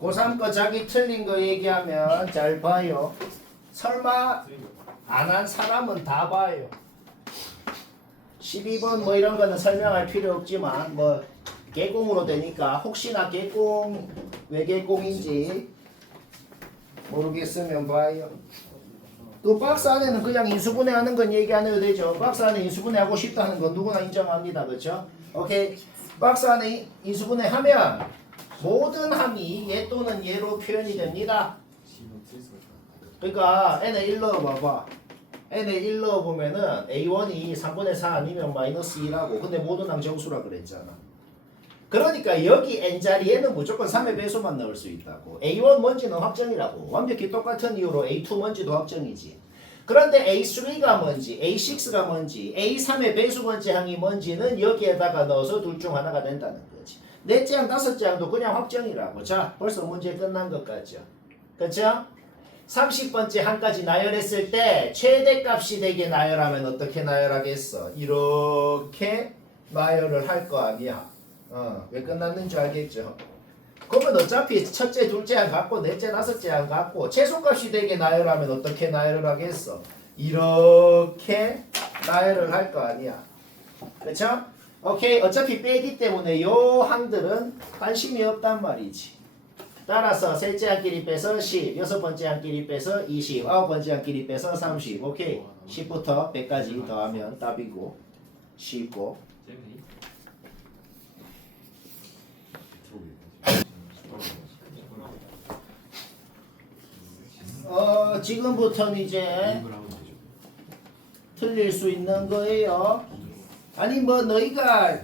고3 거 자기 틀린 거 얘기하면 잘 봐요. 설마 안 한 사람은 다 봐요. 12번 뭐 이런 거는 설명할 필요 없지만 뭐 개공으로 되니까 혹시나 개공 왜 개공인지 모르겠으면 봐요. 그 박스 안에는 그냥 인수분해 하는 건 얘기 안 해도 되죠. 박스 안에 인수분해 하고 싶다는 건 누구나 인정합니다. 그렇죠? 오케이. 박스 안에 인수분해 하면 모든 함이 얘 또는 얘로 표현이 됩니다. 그러니까 n에 1 넣어봐봐. n에 1 넣어보면은 a1이 3분의 4 아니면 마이너스 2라고. 근데 모든 항 정수라 그랬잖아. 그러니까 여기 n자리에는 무조건 3의 배수만 넣을 수 있다고. a1 뭔지는 확정이라고. 완벽히 똑같은 이유로 a2 뭔지도 확정이지. 그런데 a3가 뭔지, a6가 뭔지, a3의 배수 번째 항이 뭔지는 여기에다가 넣어서 둘 중 하나가 된다는 거지. 넷째 항, 다섯째 항도 그냥 확정이라고. 자, 벌써 문제 끝난 것 같죠? 그렇죠? 30번째 항까지 나열했을 때 최대값이 되게 나열하면 어떻게 나열하겠어? 이렇게 나열을 할 거 아니야. 왜 끝났는 줄 알겠죠? 그러면 어차피 첫째, 둘째 항 갖고 넷째, 다섯째 항 갖고 최소값이 되게 나열하면 어떻게 나열을 하겠어? 이렇게 나열을 할 거 아니야. 그쵸? 오케이. 어차피 빼기 때문에 요 항들은 관심이 없단 말이지. 따라서 셋째 항끼리 빼서 10, 여섯 번째 항끼리 빼서 20, 아홉 번째 항끼리 빼서 30. 오케이. 10부터 100까지 더하면 답이고 쉽고. 지금부터는 이제 틀릴 수 있는 거예요. 아니 뭐 너희가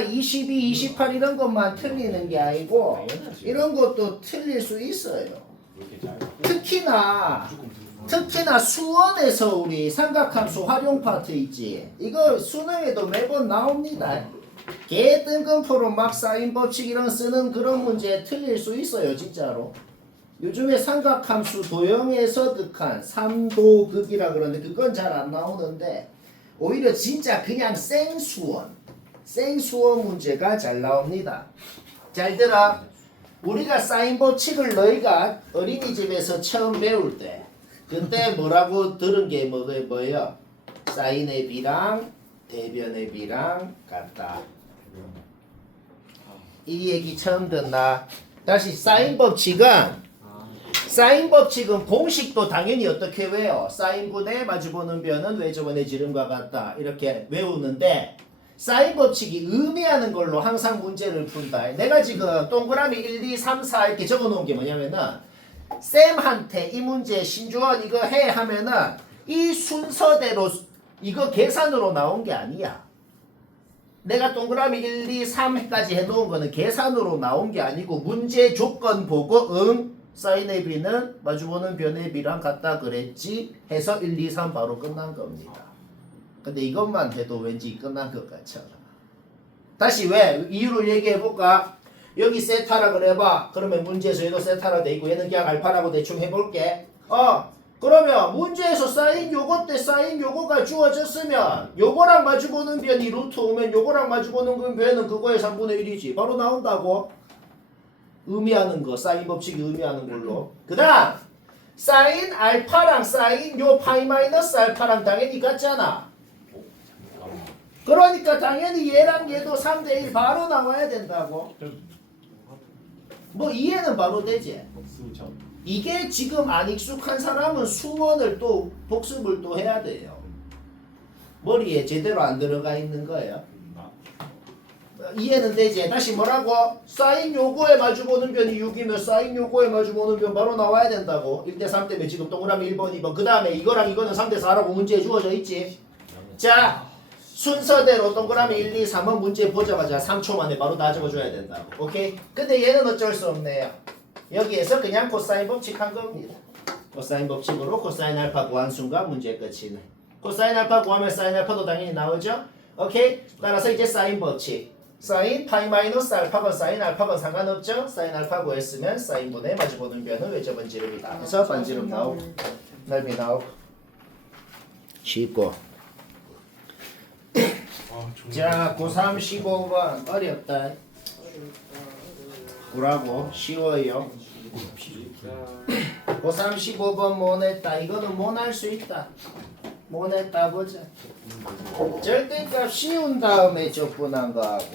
22, 28 이런 것만 틀리는 게 아니고 이런 것도 틀릴 수 있어요. 특히나 수원에서 우리 삼각함수 활용 파트 있지. 이거 수능에도 매번 나옵니다. 개뜬금포로 막 사인 법칙 이런 쓰는 그런 문제 틀릴 수 있어요. 진짜로. 요즘에 삼각함수 도형에서 득한 3도극이라 그러는데 그건 잘 안 나오는데 오히려 진짜 그냥 생수원 문제가 잘 나옵니다. 잘 들어. 우리가 사인 법칙을 너희가 어린이집에서 처음 배울 때 그때 뭐라고 들은 게 뭐예요? 사인의 B랑 대변의 B랑 같다. 이 얘기 처음 듣나? 다시 사인 법칙은 공식도 당연히 어떻게 외워? 사인분의 마주보는 변은 외접원의 지름과 같다. 이렇게 외우는데 사인 법칙이 의미하는 걸로 항상 문제를 푼다. 내가 지금 동그라미 1, 2, 3, 4 이렇게 적어놓은 게 뭐냐면은 쌤한테 이 문제 신주원 이거 해 하면은 이 순서대로 이거 계산으로 나온 게 아니야. 내가 동그라미 1, 2, 3까지 해놓은 거는 계산으로 나온 게 아니고 문제 조건 보고 사인의 B는 마주보는 변의 B랑 같다 그랬지 해서 1, 2, 3 바로 끝난 겁니다. 근데 이것만 해도 왠지 끝난 것 같잖아. 다시 왜? 이유를 얘기해볼까? 여기 세타라 그래봐. 그러면 문제에서 얘도 세타라 돼 있고 얘는 그냥 알파라고 대충 해볼게. 그러면 문제에서 사인 요거 때 사인 요거가 주어졌으면 요거랑 마주보는 변이 루트 오면 요거랑 마주보는 변은 그거의 3분의 1이지. 바로 나온다고. 의미하는 거, 사인 법칙이 의미하는 걸로. 그 다음 사인 알파랑 사인 요 파이 마이너스 알파랑 당연히 같잖아. 그러니까 당연히 얘랑 얘도 3대 1 바로 나와야 된다고. 뭐 이해는 바로 되지. 이게 지금 안 익숙한 사람은 수원을 또 복습을 또 해야 돼요. 머리에 제대로 안 들어가 있는 거예요. 이해는 되지. 다시 뭐라고? 사인 요거에 마주보는 변이 6이면 사인 요거에 마주보는 변 바로 나와야 된다고. 1대3 때문에 지금 동그라미 1번 2번 그 다음에 이거랑 이거는 3대4라고 문제에 주어져 있지. 자 순서대로 동그라미 1, 2, 3은 문제 보자마자 3초 만에 바로 다 적어줘야 된다고. 오케이? 근데 얘는 어쩔 수 없네요. 여기에서 그냥 코사인 법칙 한 겁니다. 코사인 법칙으로 코사인 알파 구한 순간 문제 끝이네. 코사인 알파 구하면 사인 알파도 당연히 나오죠. 오케이? 따라서 이제 사인 법칙. 사인 파이 마이너스 알파건 사인 알파건 상관없죠. 사인 알파 구했으면 사인분의 마주보는 변은 외접은 지름이다. 그래서 반지름 나오고 넓이 나오고 쉽고. 자, 고3 15번 어렵다. 9라고 쉬워요. 고3 15번 모냈다. 이거는 모날 수 있다. 모냈다 보자. 절대값 씌운 다음에 적분한 거하고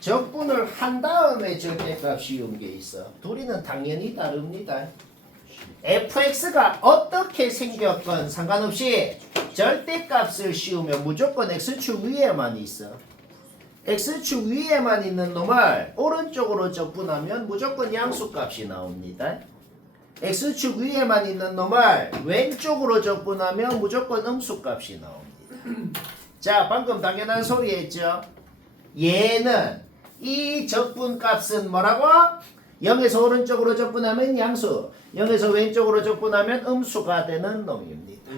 적분을 한 다음에 절대값 씌운 게 있어. 둘이는 당연히 다릅니다. fx가 어떻게 생겼건 상관없이 절대값을 씌우면 무조건 x축 위에만 있어. x축 위에만 있는 놈을 오른쪽으로 적분하면 무조건 양수값이 나옵니다. x축 위에만 있는 놈을 왼쪽으로 적분하면 무조건 음수값이 나옵니다. 자, 방금 당연한 소리 했죠? 얘는 이 적분값은 뭐라고? 0에서 오른쪽으로 적분하면 양수, 0에서 왼쪽으로 적분하면 음수가 되는 놈입니다.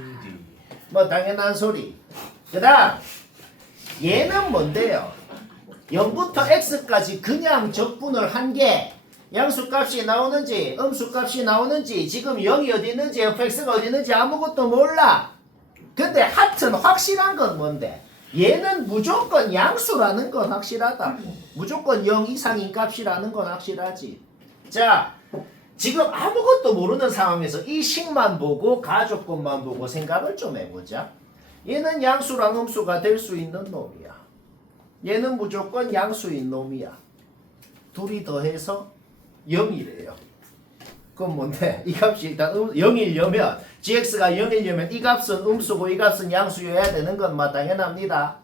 뭐 당연한 소리. 그 다음 얘는 뭔데요? 0부터 x까지 그냥 적분을 한 게 양수값이 나오는지 음수값이 나오는지 지금 0이 어디 있는지 fx가 어디 있는지 아무것도 몰라. 근데 하여튼 확실한 건 뭔데? 얘는 무조건 양수라는 건 확실하다고. 무조건 0 이상인 값이라는 건 확실하지. 자, 지금 아무것도 모르는 상황에서 이 식만 보고 가조건만 보고 생각을 좀 해보자. 얘는 양수랑 음수가 될 수 있는 놈이야. 얘는 무조건 양수인 놈이야. 둘이 더해서 0이래요. 그럼 뭔데? 이 값이 일단 0이려면 gx가 0이려면 이 값은 음수고 이 값은 양수여야 되는 건 당연합니다.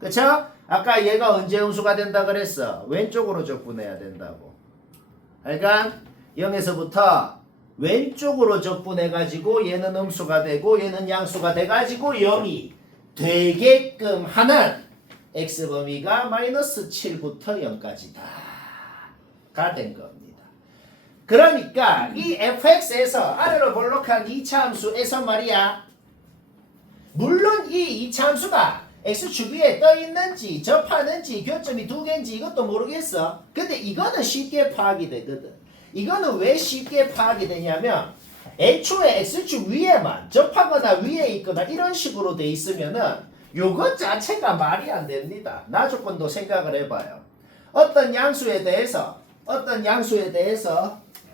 그쵸? 아까 얘가 언제 음수가 된다 그랬어? 왼쪽으로 적분해야 된다고. 그러니까 0에서부터 왼쪽으로 적분해가지고 얘는 음수가 되고 얘는 양수가 돼가지고 0이 되게끔 하는 x범위가 마이너스 7부터 0까지다 가 된 겁니다. 그러니까 이 fx에서 아래로 볼록한 2차 함수에서 말이야, 물론 이 2차 함수가 x축 위에 떠 있는지 접하는지 교점이 두 개인지 이것도 모르겠어. 근데 이거는 쉽게 파악이 되거든. 이거는 왜 쉽게 파악이 되냐면 애초에 x축 위에만 접하거나 위에 있거나 이런 식으로 돼 있으면은 요것 자체가 말이 안 됩니다. 나 조건도 생각을 해봐요. 어떤 양수에 대해서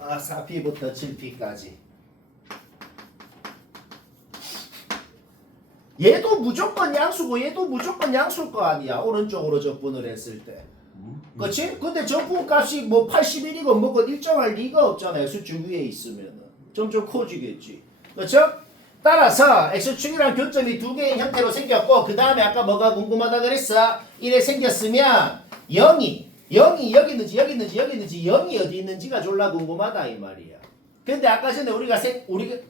4p부터 7p까지 얘도 무조건 양수고 얘도 무조건 양수일 거 아니야. 오른쪽으로 적분을 했을 때. 그치? 근데 적분값이 뭐 81이고 뭐고 일정할 리가 없잖아. x축 위에 있으면은. 점점 커지겠지. 그쵸? 따라서 x축이랑 교점이 두 개인 형태로 생겼고 그 다음에 아까 뭐가 궁금하다 그랬어? 이래 생겼으면 0이 여기 있는지 0이 어디 있는지가 졸라 궁금하다 이 말이야. 근데 아까 전에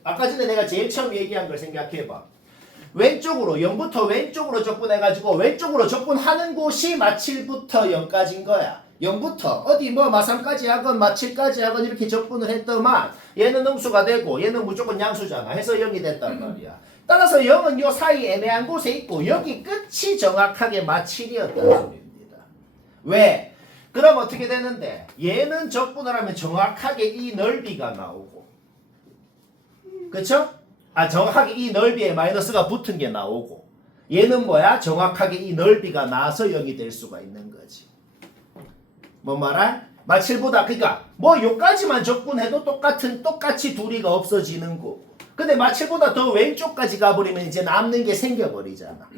아까 전에 내가 제일 처음 얘기한 걸 생각해봐. 왼쪽으로 0부터 왼쪽으로 적분해가지고 왼쪽으로 적분하는 곳이 마7부터 0까지인 거야. 0부터 어디 뭐 마3까지 하건 마7까지 하건 이렇게 적분을 했더만 얘는 음수가 되고 얘는 무조건 양수잖아. 해서 0이 됐단 말이야. 따라서 0은 요 사이 애매한 곳에 있고 여기 끝이 정확하게 마7이었다는 소리입니다. 왜? 그럼 어떻게 되는데? 얘는 적분을 하면 정확하게 이 넓이가 나오고, 그쵸? 정확하게 이 넓이에 마이너스가 붙은 게 나오고, 얘는 뭐야? 정확하게 이 넓이가 나와서 0이 될 수가 있는 거지. 뭔 말아? 마7보다 그러니까 뭐 요까지만 적분해도 똑같이 둘이가 없어지는 거고, 근데 마7보다 더 왼쪽까지 가버리면 이제 남는 게 생겨버리잖아.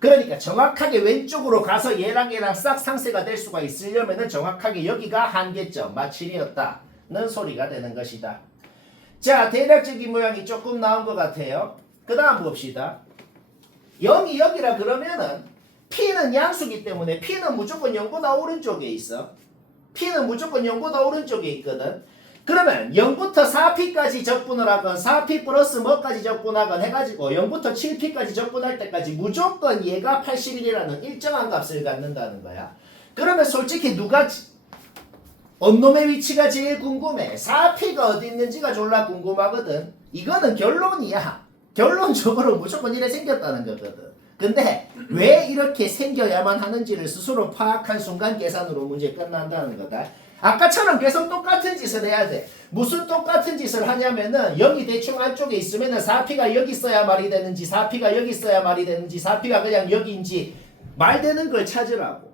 그러니까 정확하게 왼쪽으로 가서 얘랑 싹 상쇄가 될 수가 있으려면은 정확하게 여기가 한계점 마7이었다는 소리가 되는 것이다. 자, 대략적인 모양이 조금 나온 것 같아요. 그 다음 봅시다. 0이 여기라 그러면은 P는 양수기 때문에 P는 무조건 0보다 오른쪽에 있어. P는 무조건 0보다 오른쪽에 있거든. 그러면 0부터 4p까지 적분을 하건 4p 플러스 뭐까지 적분하건 해가지고 0부터 7p까지 적분할 때까지 무조건 얘가 81이라는 일정한 값을 갖는다는 거야. 그러면 솔직히 언놈의 위치가 제일 궁금해. 4p가 어디 있는지가 졸라 궁금하거든. 이거는 결론이야. 결론적으로 무조건 이래 생겼다는 거거든. 근데 왜 이렇게 생겨야만 하는지를 스스로 파악한 순간 계산으로 문제 끝난다는 거다. 아까처럼 계속 똑같은 짓을 해야 돼. 무슨 똑같은 짓을 하냐면은 0이 대충 안쪽에 있으면은 4p가 여기 있어야 말이 되는지 4p가 여기 있어야 말이 되는지 4p가 그냥 여기인지 말되는 걸 찾으라고.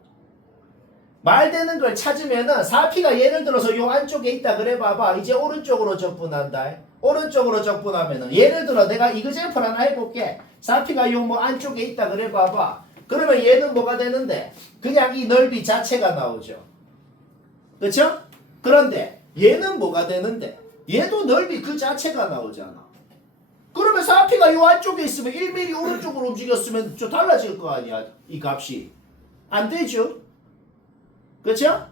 말되는 걸 찾으면은 4P가 예를 들어서 요 안쪽에 있다 그래 봐봐. 이제 오른쪽으로 적분한다. 오른쪽으로 적분하면은 예를 들어 내가 이그젠플 하나 해볼게. 4P가 요 뭐 안쪽에 있다 그래 봐봐. 그러면 얘는 뭐가 되는데? 그냥 이 넓이 자체가 나오죠. 그쵸? 그런데 얘는 뭐가 되는데? 얘도 넓이 그 자체가 나오잖아. 그러면 4P가 요 안쪽에 있으면 1mm 오른쪽으로 움직였으면 좀 달라질 거 아니야. 이 값이. 안 되죠? 그쵸?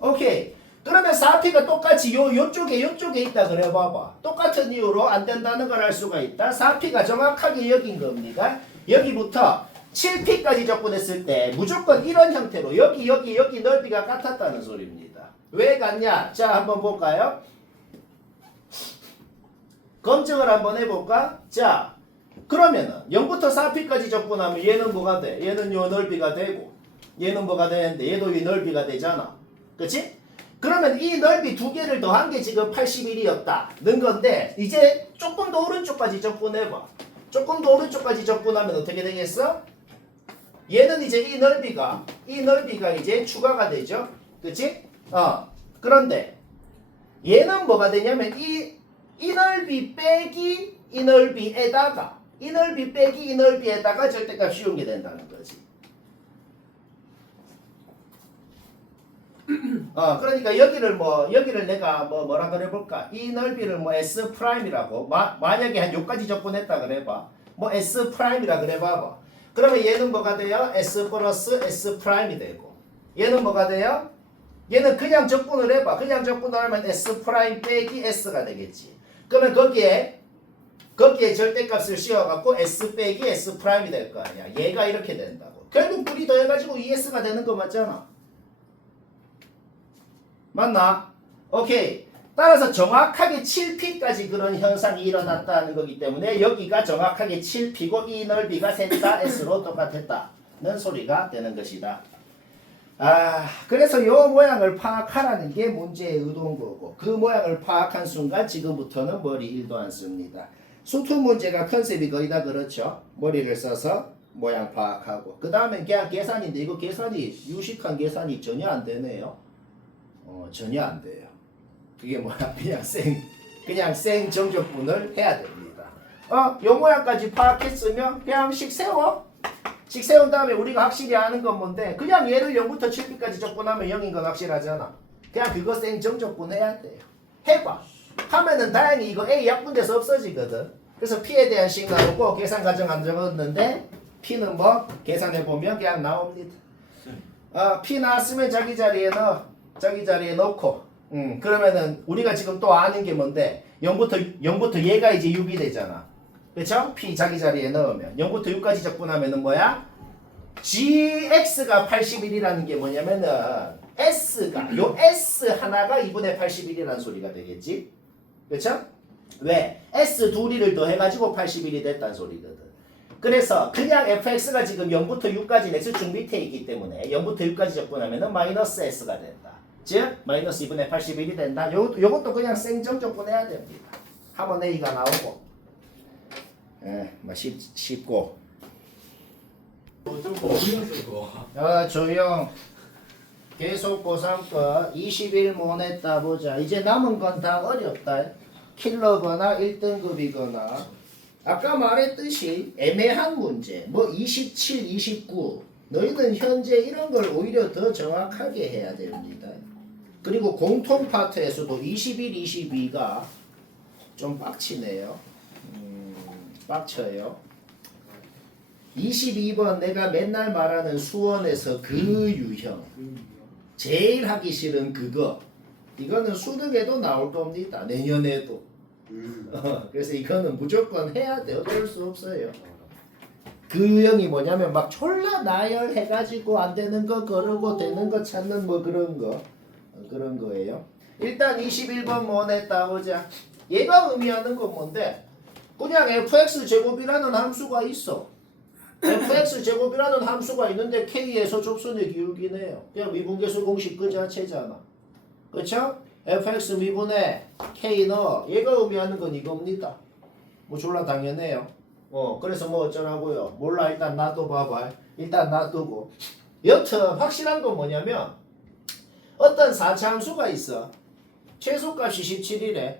오케이. 그러면 4P가 똑같이 요쪽에 있다 그래 봐봐. 똑같은 이유로 안 된다는 걸 알 수가 있다. 4P가 정확하게 여긴 겁니다. 여기부터 7P까지 접근했을 때 무조건 이런 형태로 여기 넓이가 같았다는 소리입니다. 왜 같냐? 자, 한번 볼까요? 검증을 한번 해볼까? 자, 그러면은 0부터 4P까지 접근하면 얘는 뭐가 돼? 얘는 요 넓이가 되고 얘는 뭐가 되는데 얘도 이 넓이가 되잖아. 그치? 그러면 이 넓이 두 개를 더한 게 지금 81이었다는 건데 이제 조금 더 오른쪽까지 접근해봐. 조금 더 오른쪽까지 접근하면 어떻게 되겠어? 얘는 이제 이 넓이가 이제 추가가 되죠. 그치? 그런데 얘는 뭐가 되냐면 이 넓이 빼기 이 넓이에다가 이 넓이 빼기 이 넓이에다가 절대값 씌운 게 된다는 거지. 그러니까 여기를 내가 뭐라 그래볼까? 이 넓이를 뭐 S 프라임이라고 만약에 한 요까지 접근했다 그래봐. 뭐 S 프라임이라 그래봐봐. 그러면 얘는 뭐가 돼요? S 플러스 S 프라임이 되고 얘는 뭐가 돼요? 얘는 그냥 적분을 해봐. 그냥 적분을 하면 S 프라임 빼기 S가 되겠지. 그러면 거기에 절대값을 씌워갖고 S 빼기 S 프라임이 될 거 아니야. 얘가 이렇게 된다고. 결국 둘이 더해가지고 ES가 되는 거 맞잖아. 맞나? 오케이. 따라서 정확하게 7P까지 그런 현상이 일어났다는 거기 때문에 여기가 정확하게 7P고 이 넓이가 셋 다 S로 똑같았다는 소리가 되는 것이다. 그래서 요 모양을 파악하라는 게 문제의 의도인 거고 그 모양을 파악한 순간 지금부터는 머리 1도 안 씁니다. 수투 문제가 컨셉이 거의 다 그렇죠. 머리를 써서 모양 파악하고 그 다음에 그냥 계산인데 이거 계산이 유식한 계산이 전혀 안 되네요. 전혀 안 돼요. 그게 뭐야? 그냥 생 정적분을 해야 됩니다. 요 모양까지 파악했으면 그냥 식 세워. 식 세운 다음에 우리가 확실히 아는 건 뭔데? 그냥 얘를 0부터 7P까지 적분하면 0인 건 확실하잖아. 그냥 그거 생 정적분 해야 돼요. 해봐. 하면은 다행히 이거 A 약분돼서 없어지거든. 그래서 P에 대한 식 나오고 계산 과정 안 적었는데 P는 뭐 계산해보면 그냥 나옵니다. P 나왔으면 자기 자리에 넣고 그러면은 우리가 지금 또 아는 게 뭔데 0부터 얘가 이제 6이 되잖아. 그쵸? P 자기 자리에 넣으면 0부터 6까지 적분하면은 뭐야? GX가 81이라는 게 뭐냐면은 S가 요 S 하나가 2분의 81이라는 소리가 되겠지? 그쵸? 왜? S 둘이를 더해가지고 81이 됐다는 소리거든. 그래서 그냥 fx가 지금 0부터 6까지 x축 밑에 있기 때문에 0부터 6까지 적분하면은 마이너스 s가 된다. 즉 마이너스 2분의 81이 된다. 요것도 그냥 생정 적분해야 됩니다. 하면 a가 나오고 쉽고 좀 어려웠어 이거. 조용. 계속 고3 거 21문 했다 보자. 이제 남은 건 다 어렵다. 킬러거나 1등급이거나 아까 말했듯이 애매한 문제 뭐 27, 29 너희는 현재 이런 걸 오히려 더 정확하게 해야 됩니다. 그리고 공통 파트에서도 21, 22가 좀 빡치네요. 빡쳐요. 22번 내가 맨날 말하는 수원에서 그 유형 제일 하기 싫은 그거 이거는 수능에도 나올 겁니다. 내년에도. 그래서 이거는 무조건 해야 돼. 어쩔 수 없어요. 그 형이 뭐냐면 막 졸라 나열해가지고 안 되는 거 거르고 되는 거 찾는 뭐 그런 거예요. 일단 21번 뭐 냈다 보자. 얘가 의미하는 건 뭔데? 그냥 fx 제곱이라는 함수가 있어. fx 제곱이라는 함수가 있는데 k에서 접선의 기울기네요. 그냥 미분계수 공식 그 자체잖아. 그쵸? fx 미분의 k 너 얘가 의미하는 건 이겁니다. 뭐 졸라 당연해요. 그래서 뭐 어쩌라고요? 몰라. 일단 놔둬 봐봐. 일단 놔두고 여튼 확실한 건 뭐냐면 어떤 4차 함수가 있어. 최소값이 17이래.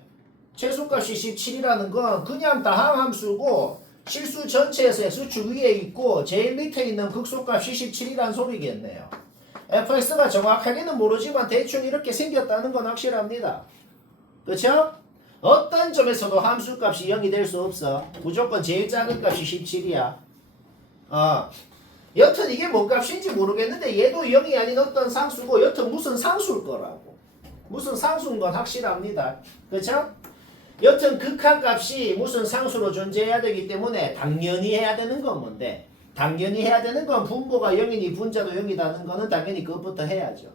최소값이 17이라는 건 그냥 다항함수고 실수 전체에서 x축 위에 있고 제일 밑에 있는 극소값이 17이란 소리겠네요. fx가 정확하게는 모르지만 대충 이렇게 생겼다는 건 확실합니다. 그쵸? 어떤 점에서도 함수값이 0이 될 수 없어. 무조건 제일 작은 값이 17이야. 여튼 이게 뭔 값인지 모르겠는데 얘도 0이 아닌 어떤 상수고 여튼 무슨 상수일 거라고. 무슨 상수인 건 확실합니다. 그쵸? 여튼 극한값이 무슨 상수로 존재해야 되기 때문에 당연히 해야 되는 건 뭔데? 당연히 해야 되는 건 분모가 0이니 분자도 0이다는 거는 당연히 그것부터 해야죠.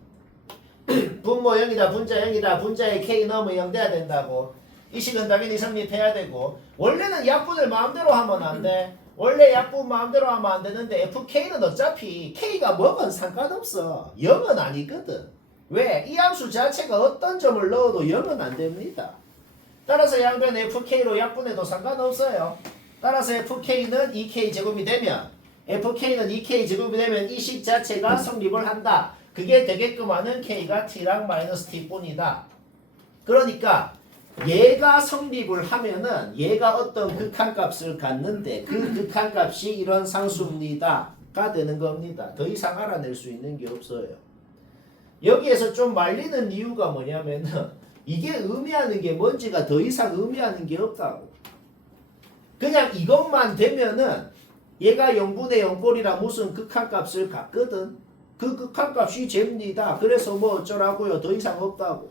분모 0이다 분자 0이다 분자에 k 넣으면 0 돼야 된다고. 이 식은 당연히 성립해야 되고 원래는 약분을 마음대로 하면 안 돼. 원래 약분 마음대로 하면 안 되는데 fk는 어차피 k가 뭐건 상관없어. 0은 아니거든. 왜? 이 함수 자체가 어떤 점을 넣어도 0은 안 됩니다. 따라서 양변 fk로 약분해도 상관없어요. 따라서 fk는 2k 제곱이 되면 fk는 2k 제곱이 되면 이 식 자체가 성립을 한다. 그게 되게끔 하는 k가 t랑 마이너스 t 뿐이다. 그러니까 얘가 성립을 하면은 얘가 어떤 극한값을 갖는데 그 극한값이 이런 상수입니다가 되는 겁니다. 더 이상 알아낼 수 있는 게 없어요. 여기에서 좀 말리는 이유가 뭐냐면은 이게 의미하는 게 뭔지가 더 이상 의미하는 게 없다고. 그냥 이것만 되면은 얘가 0분의 0꼴이라 무슨 극한값을 갖거든. 그 극한값이 잽니다. 그래서 뭐 어쩌라고요. 더 이상 없다고.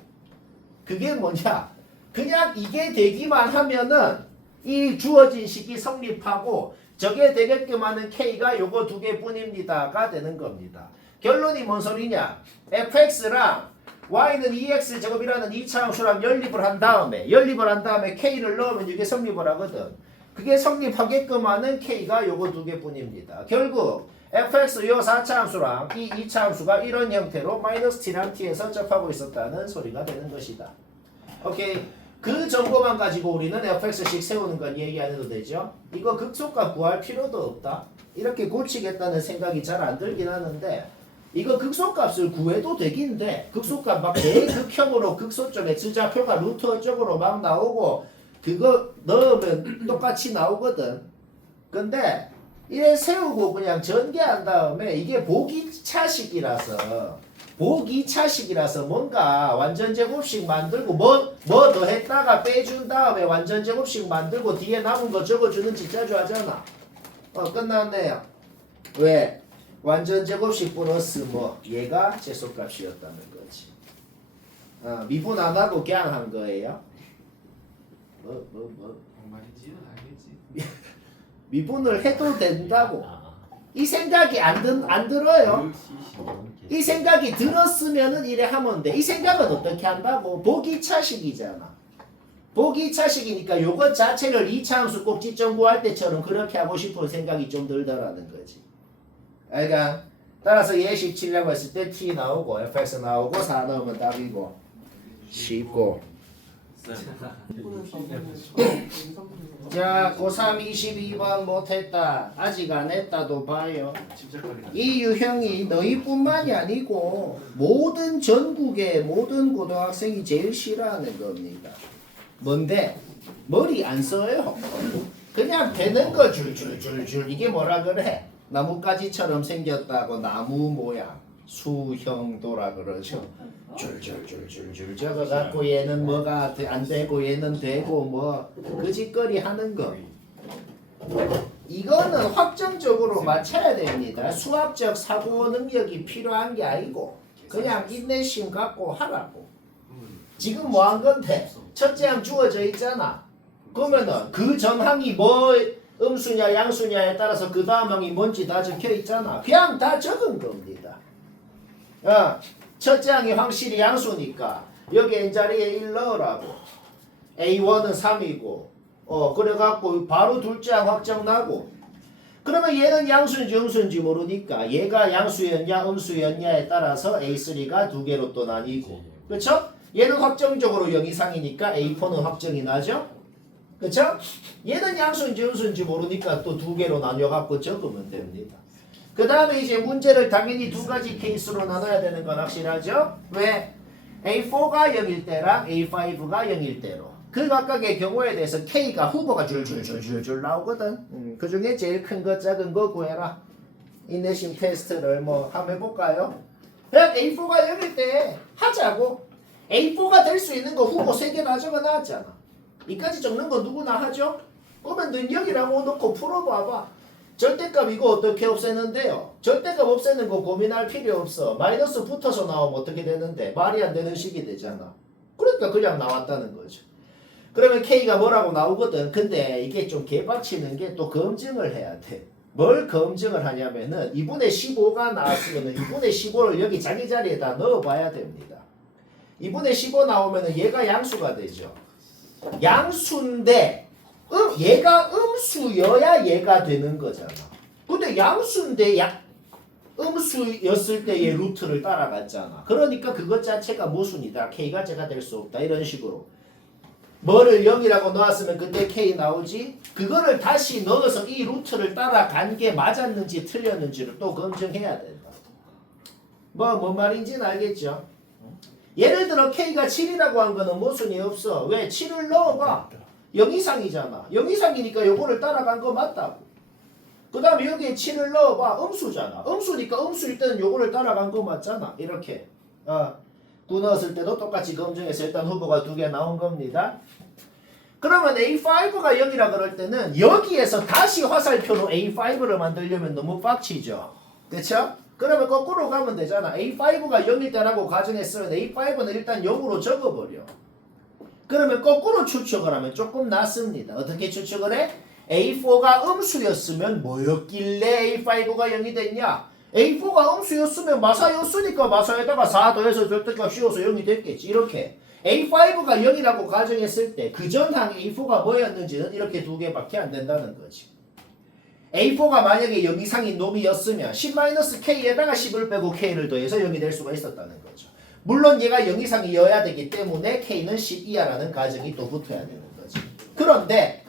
그게 뭐냐? 그냥 이게 되기만 하면은 이 주어진 식이 성립하고 저게 되게끔 하는 k가 요거 두 개뿐입니다가 되는 겁니다. 결론이 뭔 소리냐? fx랑 y는 2x 제곱이라는 2차 함수랑 연립을 한 다음에 k를 넣으면 이게 성립을 하거든. 그게 성립하게끔 하는 k가 요거 두 개뿐입니다. 결국 fx 요 4차 함수랑 이 2차 함수가 이런 형태로 마이너스 t랑 t에서 접하고 있었다는 소리가 되는 것이다. 오케이. 그 정보만 가지고 우리는 fx식 세우는 건 얘기 안 해도 되죠. 이거 극소값 구할 필요도 없다. 이렇게 고치겠다는 생각이 잘 안 들긴 하는데 이거 극소값을 구해도 되긴 돼. 극소값 막 대극형으로 극소점에 주좌표가 루트 어쪽으로 막 나오고 그거 넣으면 똑같이 나오거든. 근데 이래 세우고 그냥 전개한 다음에 이게 보기 차식이라서 뭔가 완전 제곱식 만들고 뭐 더 했다가 빼준 다음에 완전 제곱식 만들고 뒤에 남은 거 적어주는 짓자주 하잖아. 끝났네요. 왜? 완전 제곱식 플러스 뭐 얘가 최소값이었다는 거지. 미분 안 하고 그냥 한 거예요. 뭔말인지는 알겠지. 미분을 해도 된다고. 이 생각이 안 들어요. 이 생각이 들었으면은 이래 하면 돼. 이 생각은 어떻게 한다고? 보기차식이잖아. 보기차식이니까 요것 자체를 2차 함수 꼭지점 구할 때처럼 그렇게 하고 싶은 생각이 좀 들더라는 거지. 그러니까 따라서 예식 치려고 했을 때 t 나오고 fx 나오고 4 넣으면 답이고 쉽고. 자, 고3 22번 못했다. 아직 안 했다도 봐요. 이 유형이 너희뿐만이 아니고 모든 전국의 모든 고등학생이 제일 싫어하는 겁니다. 뭔데? 머리 안 써요. 그냥 되는 거 줄줄줄줄. 이게 뭐라 그래? 나뭇가지처럼 생겼다고 나무 모양 수형도라 그러죠. 줄줄줄줄줄 적어갖고 얘는 뭐가 안 되고 얘는 되고 뭐 그 짓거리 하는 거. 이거는 확정적으로 맞춰야 됩니다. 수학적 사고 능력이 필요한 게 아니고 그냥 인내심 갖고 하라고. 지금 뭐 한 건데? 첫째 항 주어져 있잖아. 그러면은 그 전항이 뭐 음수냐 양수냐에 따라서 그 다음 항이 뭔지 다 적혀 있잖아. 그냥 다 적은 겁니다. 첫째 항이 확실히 양수니까 여기 n자리에 1 넣으라고. A1은 3이고 그래갖고 바로 둘째 항 확정나고. 그러면 얘는 양수인지 음수인지 모르니까 얘가 양수였냐 음수였냐에 따라서 A3가 두 개로 또 나뉘고. 그쵸? 얘는 확정적으로 0 이상이니까 A4는 확정이 나죠? 그쵸? 얘는 양수인지 음수인지 모르니까 또 두 개로 나뉘어갖고 적으면 됩니다. 그 다음에 이제 문제를 당연히 두 가지 케이스로 나눠야 되는 건 확실하죠? 왜? A4가 0일 때랑 A5가 0일 때로 그 각각의 경우에 대해서 K가 후보가 줄줄줄줄줄 나오거든. 그 중에 제일 큰 거 작은 거 구해라. 인내심 테스트를 뭐 한번 해볼까요? 그냥 A4가 0일 때 하자고. A4가 될 수 있는 거 후보 3개나 적어놨잖아. 이까지 적는 거 누구나 하죠? 그러면 능력이라고 놓고 풀어봐봐. 절대값 이거 어떻게 없애는데요? 절대값 없애는 거 고민할 필요 없어. 마이너스 붙어서 나오면 어떻게 되는데? 말이 안 되는 식이 되잖아. 그러니까 그냥 나왔다는 거죠. 그러면 K가 뭐라고 나오거든. 근데 이게 좀 개박치는 게 또 검증을 해야 돼. 뭘 검증을 하냐면은 2분의 15가 나왔으면은 2분의 15를 여기 자기 자리에다 넣어봐야 됩니다. 2분의 15 나오면은 얘가 양수가 되죠. 양수인데 얘가 음수여야 얘가 되는 거잖아. 근데 양수인데 음수였을 때 얘 루트를 따라갔잖아. 그러니까 그것 자체가 모순이다. K가 제가 될 수 없다. 이런 식으로. 뭐를 0이라고 넣었으면 그때 K 나오지? 그거를 다시 넣어서 이 루트를 따라간 게 맞았는지 틀렸는지를 또 검증해야 된다. 뭔 말인지는 알겠죠? 예를 들어 K가 7이라고 한 거는 모순이 없어. 왜? 7을 넣어봐. 0 이상이잖아. 0 이상이니까 요거를 따라간 거 맞다고. 그 다음에 여기에 7을 넣어봐. 음수잖아. 음수니까 음수일 때는 요거를 따라간 거 맞잖아. 이렇게. 9 넣었을 때도 똑같이 검증해서 일단 후보가 2개 나온 겁니다. 그러면 A5가 0이라 그럴 때는 여기에서 다시 화살표로 A5를 만들려면 너무 빡치죠. 그쵸? 그러면 거꾸로 가면 되잖아. A5가 0일 때라고 가정했으면 A5는 일단 0으로 적어버려. 그러면 거꾸로 추측을 하면 조금 낫습니다. 어떻게 추측을 해? A4가 음수였으면 뭐였길래 A5가 0이 됐냐? A4가 음수였으면 마사였으니까 마사에다가 4 더해서 절대값 씌워서 0이 됐겠지. 이렇게 A5가 0이라고 가정했을 때 그 전항 A4가 뭐였는지는 이렇게 2개밖에 안 된다는 거지. A4가 만약에 0 이상인 놈이었으면 10-K에다가 10을 빼고 K를 더해서 0이 될 수가 있었다는 거죠. 물론 얘가 0 이상이어야 되기 때문에 K는 10 이하라는 가정이 또 붙어야 되는 거지. 그런데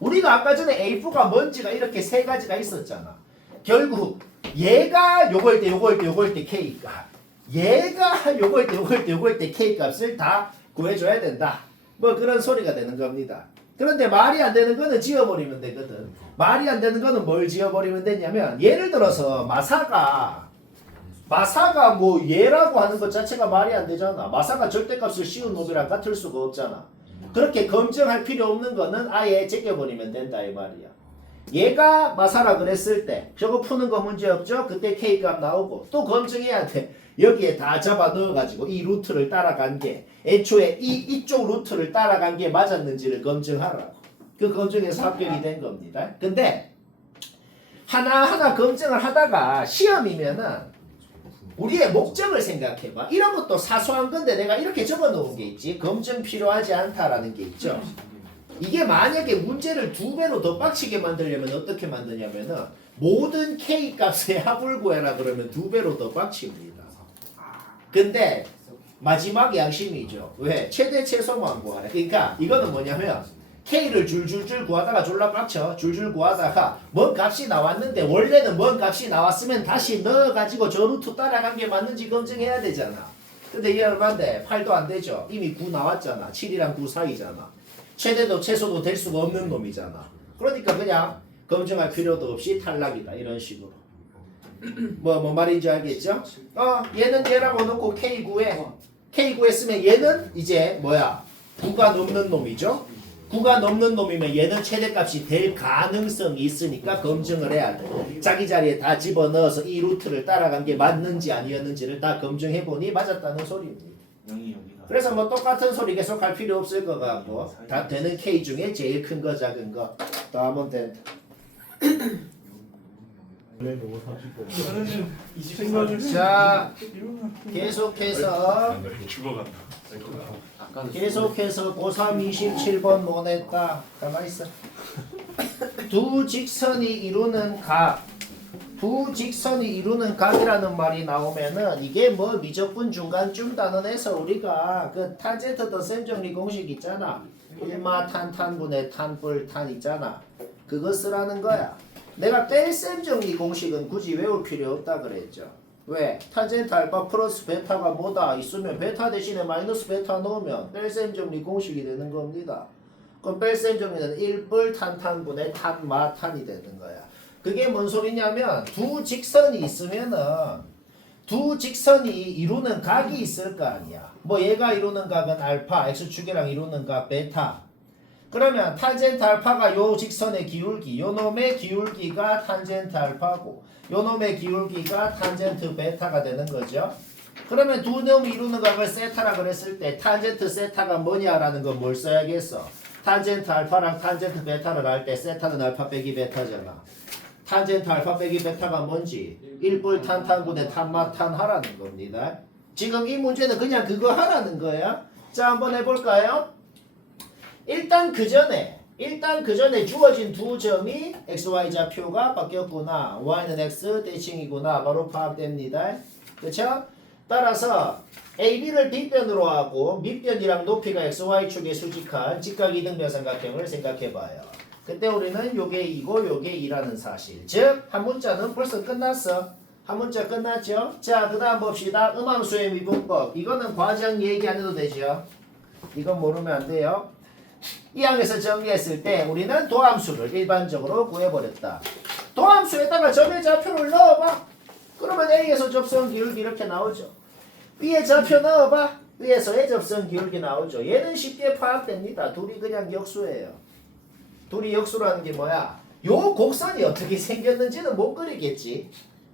우리가 아까 전에 A4가 뭔지가 이렇게 3가지가 있었잖아. 결국 얘가 요걸 때 K값, 얘가 요걸 때 K값을 다 구해줘야 된다. 뭐 그런 소리가 되는 겁니다. 그런데 말이 안 되는 거는 지워버리면 되거든. 말이 안 되는 거는 뭘 지워버리면 되냐면 예를 들어서 마사가 뭐 얘라고 하는 것 자체가 말이 안 되잖아. 마사가 절대값을 씌운 놈이랑 같을 수가 없잖아. 그렇게 검증할 필요 없는 거는 아예 제껴버리면 된다 이 말이야. 얘가 마사라 그랬을 때 저거 푸는 거 문제 없죠? 그때 K값 나오고 또 검증해야 돼. 여기에 다 잡아 넣어가지고 이 루트를 따라간 게 애초에 이쪽 루트를 따라간 게 맞았는지를 검증하라고. 그 검증에서 합격이 된 겁니다. 근데 하나하나 검증을 하다가 시험이면은 우리의 목적을 생각해봐. 이런 것도 사소한 건데 내가 이렇게 적어 놓은 게 있지. 검증 필요하지 않다라는 게 있죠. 이게 만약에 문제를 2배로 더 빡치게 만들려면 어떻게 만드냐면은 모든 K 값의 합을 구해라 그러면 2배로 더 빡칩니다. 근데 마지막 양심이죠. 왜? 최대 최소만 구하래. 그러니까 이거는 뭐냐면 K를 줄줄줄 구하다가 졸라 빡쳐. 줄줄 구하다가 뭔 값이 나왔는데 원래는 뭔 값이 나왔으면 다시 넣어가지고 저 루트 따라간 게 맞는지 검증해야 되잖아. 근데 이게 얼마인데? 8도 안 되죠. 이미 9 나왔잖아. 7이랑 9 사이잖아. 최대도 최소도 될 수가 없는 놈이잖아. 그러니까 그냥 검증할 필요도 없이 탈락이다. 이런 식으로. 뭐 말인지 알겠죠? 얘는 얘라고 놓고 K 구해. K 구했으면 얘는 이제 뭐야? 9가 넘는 놈이죠? 9가 넘는 놈이면 얘는 최대값이 될 가능성이 있으니까 검증을 해야 돼. 자기 자리에 다 집어넣어서 이 루트를 따라간 게 맞는지 아니었는지를 다 검증해보니 맞았다는 소리입니다. 그래서 뭐 똑같은 소리 계속 할 필요 없을 것 같고 다 되는 K 중에 제일 큰 거 작은 거 더 하면 된다. 자 계속해서 고3 27번 뭐 냈다. 가만있어. 두 직선이 이루는 각이라는 말이 나오면은 이게 뭐 미적분 중간쯤 단원에서 우리가 그 탄젠트 더 셈 정리 공식 있잖아. 1마 탄 탄분의 탄 뿔 탄 있잖아. 그거 쓰라는 거야. 내가 뺄셈 정리 공식은 굳이 외울 필요 없다 그랬죠. 왜? 탄젠트 알파 플러스 베타가 뭐다 있으면 베타 대신에 마이너스 베타 넣으면 뺄셈 정리 공식이 되는 겁니다. 그럼 뺄셈 정리는 1뿔 탄탄분의 탄마탄이 되는 거야. 그게 뭔 소리냐면 두 직선이 있으면은 두 직선이 이루는 각이 있을 거 아니야. 뭐 얘가 이루는 각은 알파, x축이랑 이루는 각 베타. 그러면 탄젠트 알파가 요 직선의 기울기, 요 놈의 기울기가 탄젠트 알파고 요 놈의 기울기가 탄젠트 베타가 되는 거죠. 그러면 두 놈이 이루는 각을 세타라 그랬을 때 탄젠트 세타가 뭐냐라는 건 뭘 써야겠어? 탄젠트 알파랑 탄젠트 베타를 할 때 세타는 알파 빼기 베타잖아. 탄젠트 알파 빼기 베타가 뭔지 1뿔 탄탄분의 탄마탄 하라는 겁니다. 지금 이 문제는 그냥 그거 하라는 거야. 자, 한번 해볼까요? 일단 그 전에 주어진 두 점이 XY 좌표가 바뀌었구나. Y는 X 대칭이구나. 바로 파악됩니다. 그쵸? 따라서 AB를 빗변으로 하고 밑변이랑 높이가 XY축에 수직한 직각이등변 삼각형을 생각해봐요. 그때 우리는 요게 2고 요게 2라는 사실. 즉, 한 문자는 벌써 끝났어. 한 문자 끝났죠? 자, 그 다음 봅시다. 음함수의 미분법. 이거는 과정 얘기 안 해도 되죠? 이건 모르면 안 돼요. 이 항에서 정리했을 때 우리는 도함수를 일반적으로 구해버렸다. 도함수에다가 점의 좌표를 넣어봐. 그러면 A에서 접선 기울기 이렇게 나오죠. B의 좌표 넣어봐. B에서의 접선 기울기 나오죠. 얘는 쉽게 파악됩니다. 둘이 그냥 역수예요. 둘이 역수라는 게 뭐야? 요 곡선이 어떻게 생겼는지는 못 그리겠지.